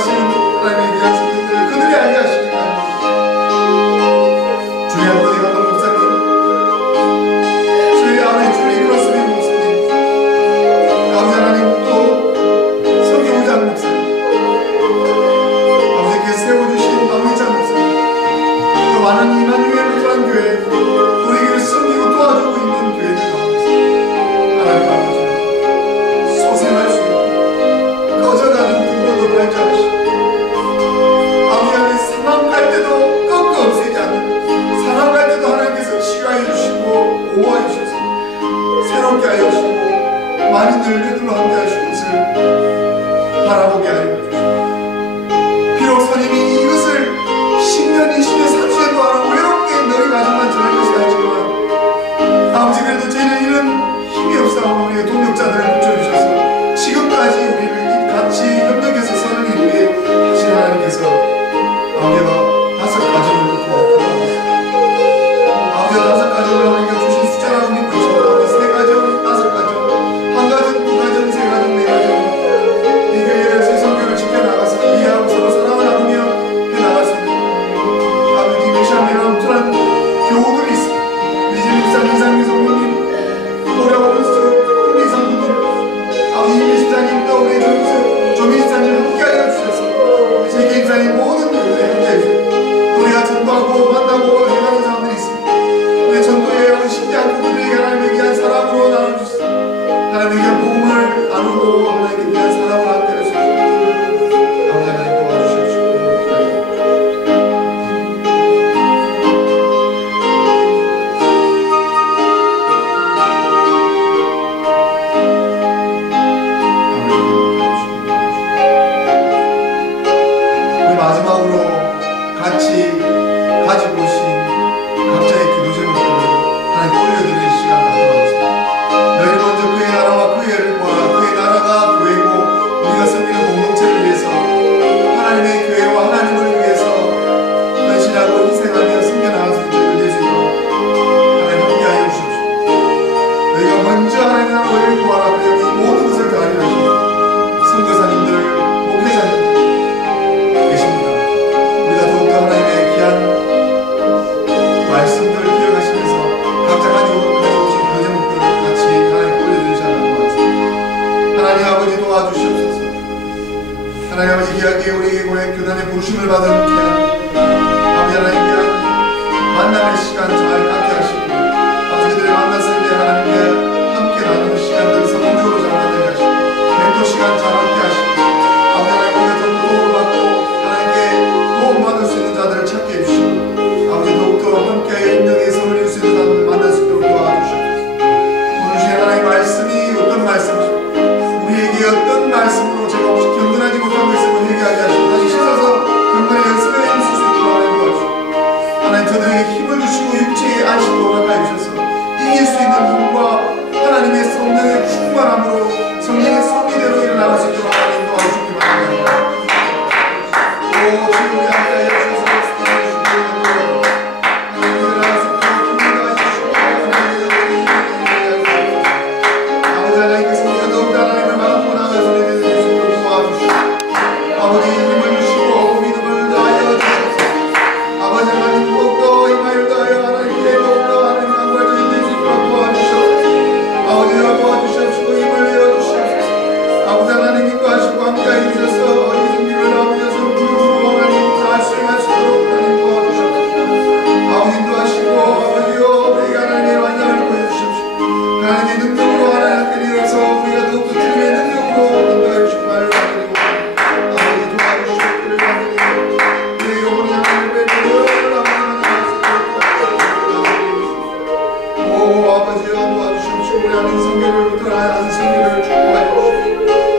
같이 가지고 오신 각자의 기도 제목들을 하나님께 올려드리는 시간 갖도록 하겠습니다. 너희는 먼저 그의 나라와 그의 의를 구하라. 그의 나라가 교회고 우리가 섬기는 공동체를 위해서 하나님의 교회와 하나님을 위해서 헌신하고 희생하며 섬겨나갈 수 있는 저희들 될 수 있도록 하나님 함께하여 주십시오. 너희가 먼저 하나님의 나라와 의를 구하라. 그리고 이 모든 것을 더하리라 하시고 선교사님들, 목회자님들 계십니다. 우리가 더욱더 하나님의 귀한 말씀들 기억하시면서 각자 가져오신 그 제목들을 같이 하나님께 올려드리지 않는 것 같습니다. 하나님 아버지 도와주시옵소서. 하나님 아버지 귀하게 우리에게 고백 교단의 부르심을 받은 귀한 아버지 하나님 귀한 만남의 시간 잘 갖게 하시고 아버지 그들을 만났을 때 하나님께 함께 나누는 시간들 성공적으로 잘 만나게 하시고 멘토 시간 잘 갖게 하시고 아버지 하나님 우리가 더 도움을 받고 하나님께 도움받을 수 있는 자들을 찾게 해주시고 아버지 더욱더 함께하여 인정의 성을 이룰 수 있는 자들을 만날 수 있도록 도와주시옵소서. 오늘 주의 하나님의 말씀이 어떤 말씀이십니까? 우리에게 어떤 말씀으로 제가 혹시 경건하지 못하고 있음을 회개하게 하시고 다시 씻어서 경건의 연습에 힘쓸 수 있도록 하나님 도와주시고 하나님 저들에게 힘을 주시고 육체의 안식도 허락하여 주셔서 이길 수 있는 힘과 하나님의 성령의 충만함으로 성령의 섭리대로 일어나갈 수 있도록 하나님 도와주시기 바랍니다. 오 주님 우리 함께하여 주셔서 아버지 힘을 주시고 믿음을 다하여 주시옵소서. 아버지 하나님 더욱더 힘을 다하여 하나님께 더욱더 하나님 강구할 수 있는 수 있도록 도와주시옵소서. 아버지여 도와주시옵시고 힘을 내어 주시옵소서. 아버지 하나님 인도하시고 함께하여 주셔서 이 승리를 아버지여서 부르고 하나님 다 수행할 수 있도록 하나님 도와주시옵소서. 아버지 인도하시고 아버지여 우리가 하나님의 완전을 보여주십시오. 하나님의 능력으로 하나님께 내어서 우리가 더욱더 주님의 능력으로 인도해 주시고 말을 받으리고 아버지여 도와주십시오. 우리 하나님 성결을 하나님 성결을 축복하여 주십시오.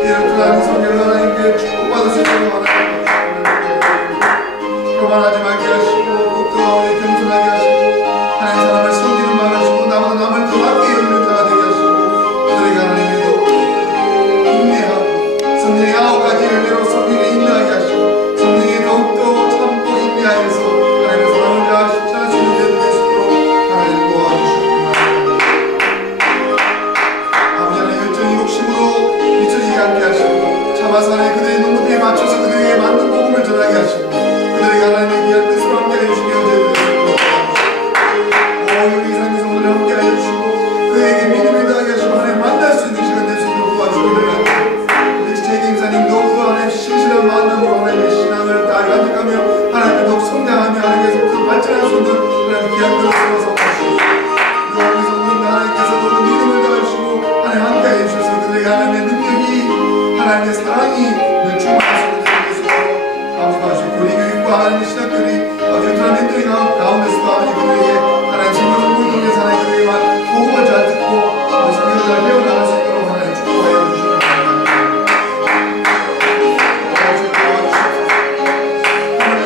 이렇게 하나님 성결을 하나님께 축복받을 수 있도록 하나님 교만하지 말게 하시고 더욱더 우리 겸손하게 하시고 하나님 사람을 섬기는 마음을 주시고 남은 남을 더 함께 여기는 자가 되게 하시고 그들에게 하나님의 인내하고 성령의 9가지 열매로 성령에 인내하게 하시고 성령에 더욱더 참고 인내하여서 하나님의 사랑을 다 실천할 수 있는 자들 될 수 있도록 하나님 도와주시옵소서. 욕심으로 미쳐지지 않게 하시고 참아서 그들의 눈높이에 맞춰서 그들에게 맞는 복음을 전하게 하시고 그들에게 하나님의 귀한 뜻으로 함께하여 주시게 되도록 오 우리 이상의 성도를 함께하여 주시고 그에게 믿음을 더하게 하시고 하나님 만날 수 있는 시간 될 수 있도록 도와주시기를 합니다. 우리 제김사님 더욱더 하나님 신실한 마음으로 하나님의 신앙을 다 간직하며 하나님께 더욱 성장하며 하나님께서 그 발전할 수 있는 하나님의 귀한 그릇으로 삼으시옵소서. 우리 성도님 하나님께서 더욱 믿음을 더하시고 하나님 함께하여 주셔서 그들에게 하나님의 능력이 하나님의 사랑이 늘 충만할 수 있는 되게 되시고 아버지 도와주시고 교리교육과 하나님의 신학교리 아버지 유트라 멘토링 가운데서도 아버지 그들에게 하나님 진정한 공동에서 하나님 그들에게 복음을 잘 듣고 성경을 잘 배워나갈 수 있도록 하나님 축복하여 주시기 바랍니다. 아버지 도와주시옵소서. 하나님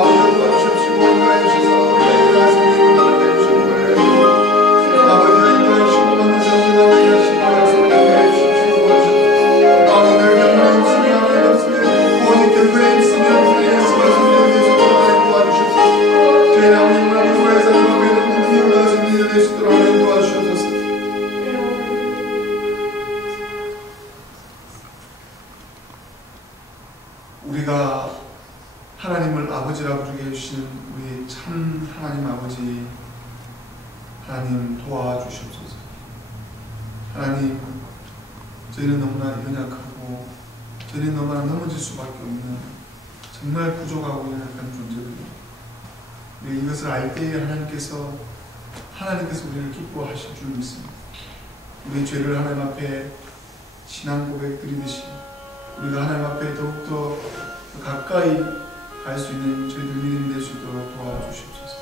아버지 도와주십시오. 인도하여 주셔서 우리가 말씀을 받게 해주시고 아버지가 인도하여 주시고 받는 성을 받게 하시고 약속을 함께 해주십시오. 아버지 늘 경건에 힘쓰며 하나님 없으며 오직 경건에 힘쓰며 그들의 예수와 성령을 예수로 하나님 도와주십시오. 저희는 아버님을 아버지와의 사랑과 배도 능력을 가서 있는 될 수 있도록 하나님 도와주시옵소서. 우리가 하나님을 아버지라고 부르게 해주시는 우리 참 하나님 아버지 하나님 도와주시옵소서. 하나님 저희는 너무나 연약하고 저희는 너무나 넘어질 수밖에 없는 정말 부족하고 연약한 존재들이고 우리 이것을 알 때에 하나님께서 우리를 기뻐하실 줄 믿습니다. 우리 죄를 하나님 앞에 신앙 고백 드리듯이 우리가 하나님 앞에 더욱더 가까이 갈 수 있는 저희들 믿음이 될 수 있도록 도와주시옵소서.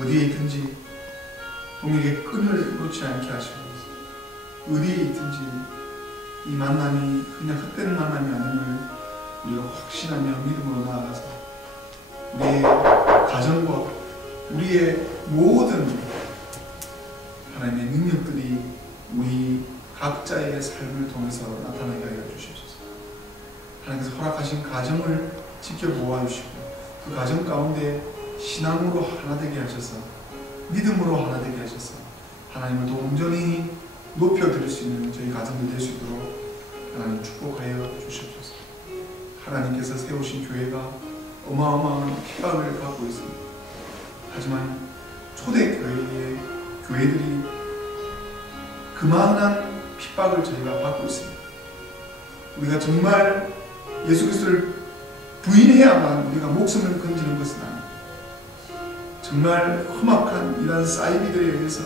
어디에 있든지 동역의 끈을 놓지 않게 하시고 어디에 있든지 이 만남이 그냥 헛되는 만남이 아님을 우리가 확신하며 믿음으로 나아가서 우리의 가정과 우리의 모든 하나님의 능력들이 우리 각자의 삶을 통해서 나타나게 하여 주시옵소서. 하나님께서 허락하신 가정을 지켜보아 주시고 그 가정 가운데 신앙으로 하나 되게 하셔서 믿음으로 하나 되게 하셔서 하나님을 더 온전히 높여드릴 수 있는 저희 가정들 될 수 있도록 하나님 축복하여 주시옵소서. 하나님께서 세우신 교회가 어마어마한 핍박을 받고 있습니다. 하지만 초대교회의 교회들이 그만한 핍박을 저희가 받고 있습니다. 우리가 정말 예수 그리스도를 부인해야만 우리가 목숨을 건지는 것은 아닙니다. 정말 험악한 이러한 사이비들에 의해서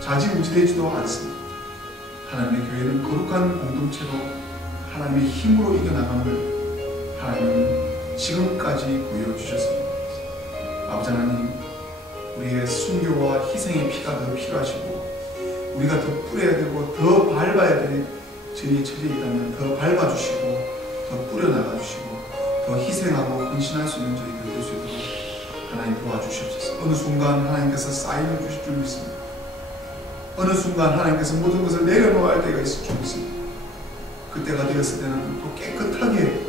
좌지우지되지도 않습니다. 하나님의 교회는 거룩한 공동체로 하나님의 힘으로 이겨나감을 하나님은 지금까지 보여주셨습니다. 아버지 하나님, 우리의 순교와 희생의 피가 더 필요하시고 우리가 더 뿌려야 되고 더 밟아야 될 저희의 처지에 있다면 더 밟아주시고 더 뿌려나가주시고 더 희생하고 헌신할 수 있는 저희들 될 수 있도록 하나님 도와주시옵소서. 어느 순간 하나님께서 사인을 주실 줄 믿습니다. 어느 순간 하나님께서 모든 것을 내려놓아야 할 때가 있을 줄 믿습니다. 그때가 되었을 때는 또 깨끗하게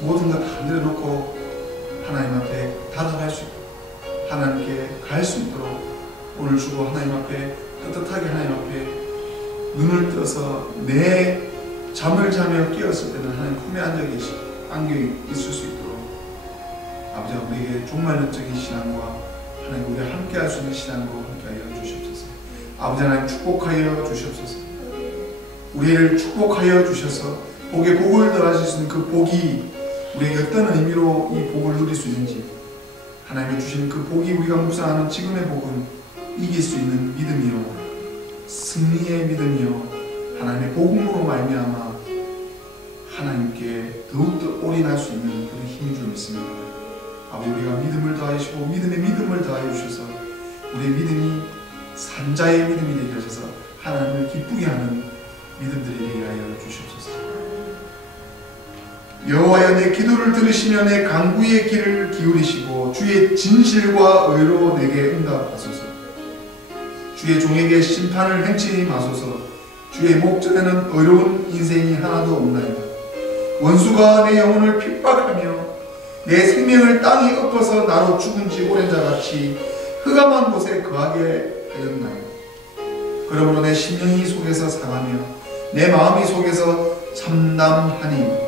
모든 것 다 내려놓고 하나님 앞에 다가갈 수 있고 하나님께 갈 수 있도록 오늘 주고 하나님 앞에 떳떳하게 하나님 앞에 눈을 떠서 내 잠을 자며 깨었을 때는 하나님 품에 안겨 있을 수 있도록 아버지가 우리에게 종말론적인 신앙과 하나님 우리가 함께 할 수 있는 신앙으로 함께하여 주시옵소서. 아버지 하나님 축복하여 주시옵소서. 우리를 축복하여 주셔서 복에 복을 더하실 수 있는 그 복이 우리에게 어떤 의미로 이 복을 누릴 수 있는지 하나님이 주신 그 복이 우리가 묵상하는 지금의 복은 이길 수 있는 믿음이요 승리의 믿음이요 하나님의 복음으로 말미암아 하나님께 더욱더 올인할 수 있는 그런 힘인 줄 믿습니다. 아버지 우리가 믿음을 더하시고 믿음의 믿음을 더하여 주셔서 우리의 믿음이 산자의 믿음이 되게 하셔서 하나님을 기쁘게 하는 믿음들이 되게 하여 주시옵소서. 여호와여 내 기도를 들으시며 내 간구의 귀를 기울이시고 주의 진실과 의로 내게 응답하소서. 주의 종에게 심판을 행치 마소서. 주의 목전에는 의로운 인생이 하나도 없나이다. 원수가 내 영혼을 핍박하며 내 생명을 땅에 엎어서 나로 죽은 지 오랜 자같이 흑암한 곳에 거하게 하였나이다. 그러므로 내 심령이 속에서 상하며 내 마음이 속에서 참담하니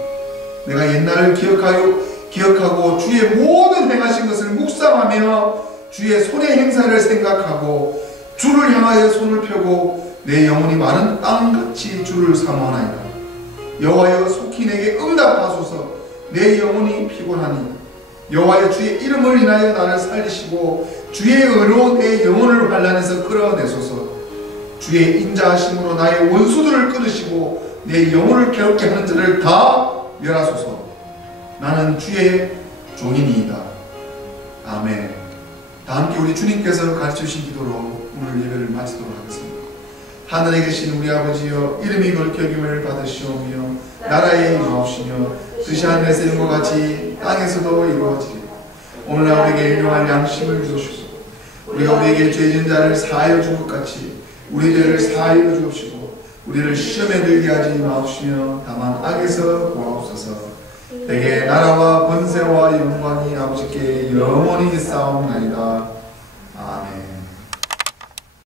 내가 옛날을 기억하고 주의 모든 행하신 것을 묵상하며 주의 손의 행사를 생각하고 주를 향하여 손을 펴고 내 영혼이 마른 땅같이 주를 사모하나이다. 여호와여 속히 내게 응답하소서. 내 영혼이 피곤하니 여호와여 주의 이름을 인하여 나를 살리시고 주의 의로 내 영혼을 환난에서 끌어내소서. 주의 인자하심으로 나의 원수들을 끊으시고 내 영혼을 괴롭게 하는 자를 다 멸하소서. 나는 주의 종이니이다. 아멘. 다 함께 우리 주님께서 가르쳐주신 기도로 오늘 예배를 마치도록 하겠습니다. 하늘에 계신 우리 아버지여 이름이 거룩히 여김을 받으시오며 나라에 임하옵시며 뜻이 하늘에서 이룬 것 같이 땅에서도 이루어지리라. 오늘날 우리에게 일용할 양식을 주옵시고 우리가 우리에게 죄 지은 자를 사하여 준 것 같이 우리 죄를 사하여 주옵시고 우리를 시험에 들게 하지 마옵시며 다만 악에서 구하옵소서. 내게 나라와 권세와 영광이 아버지께 영원히 싸움나이다.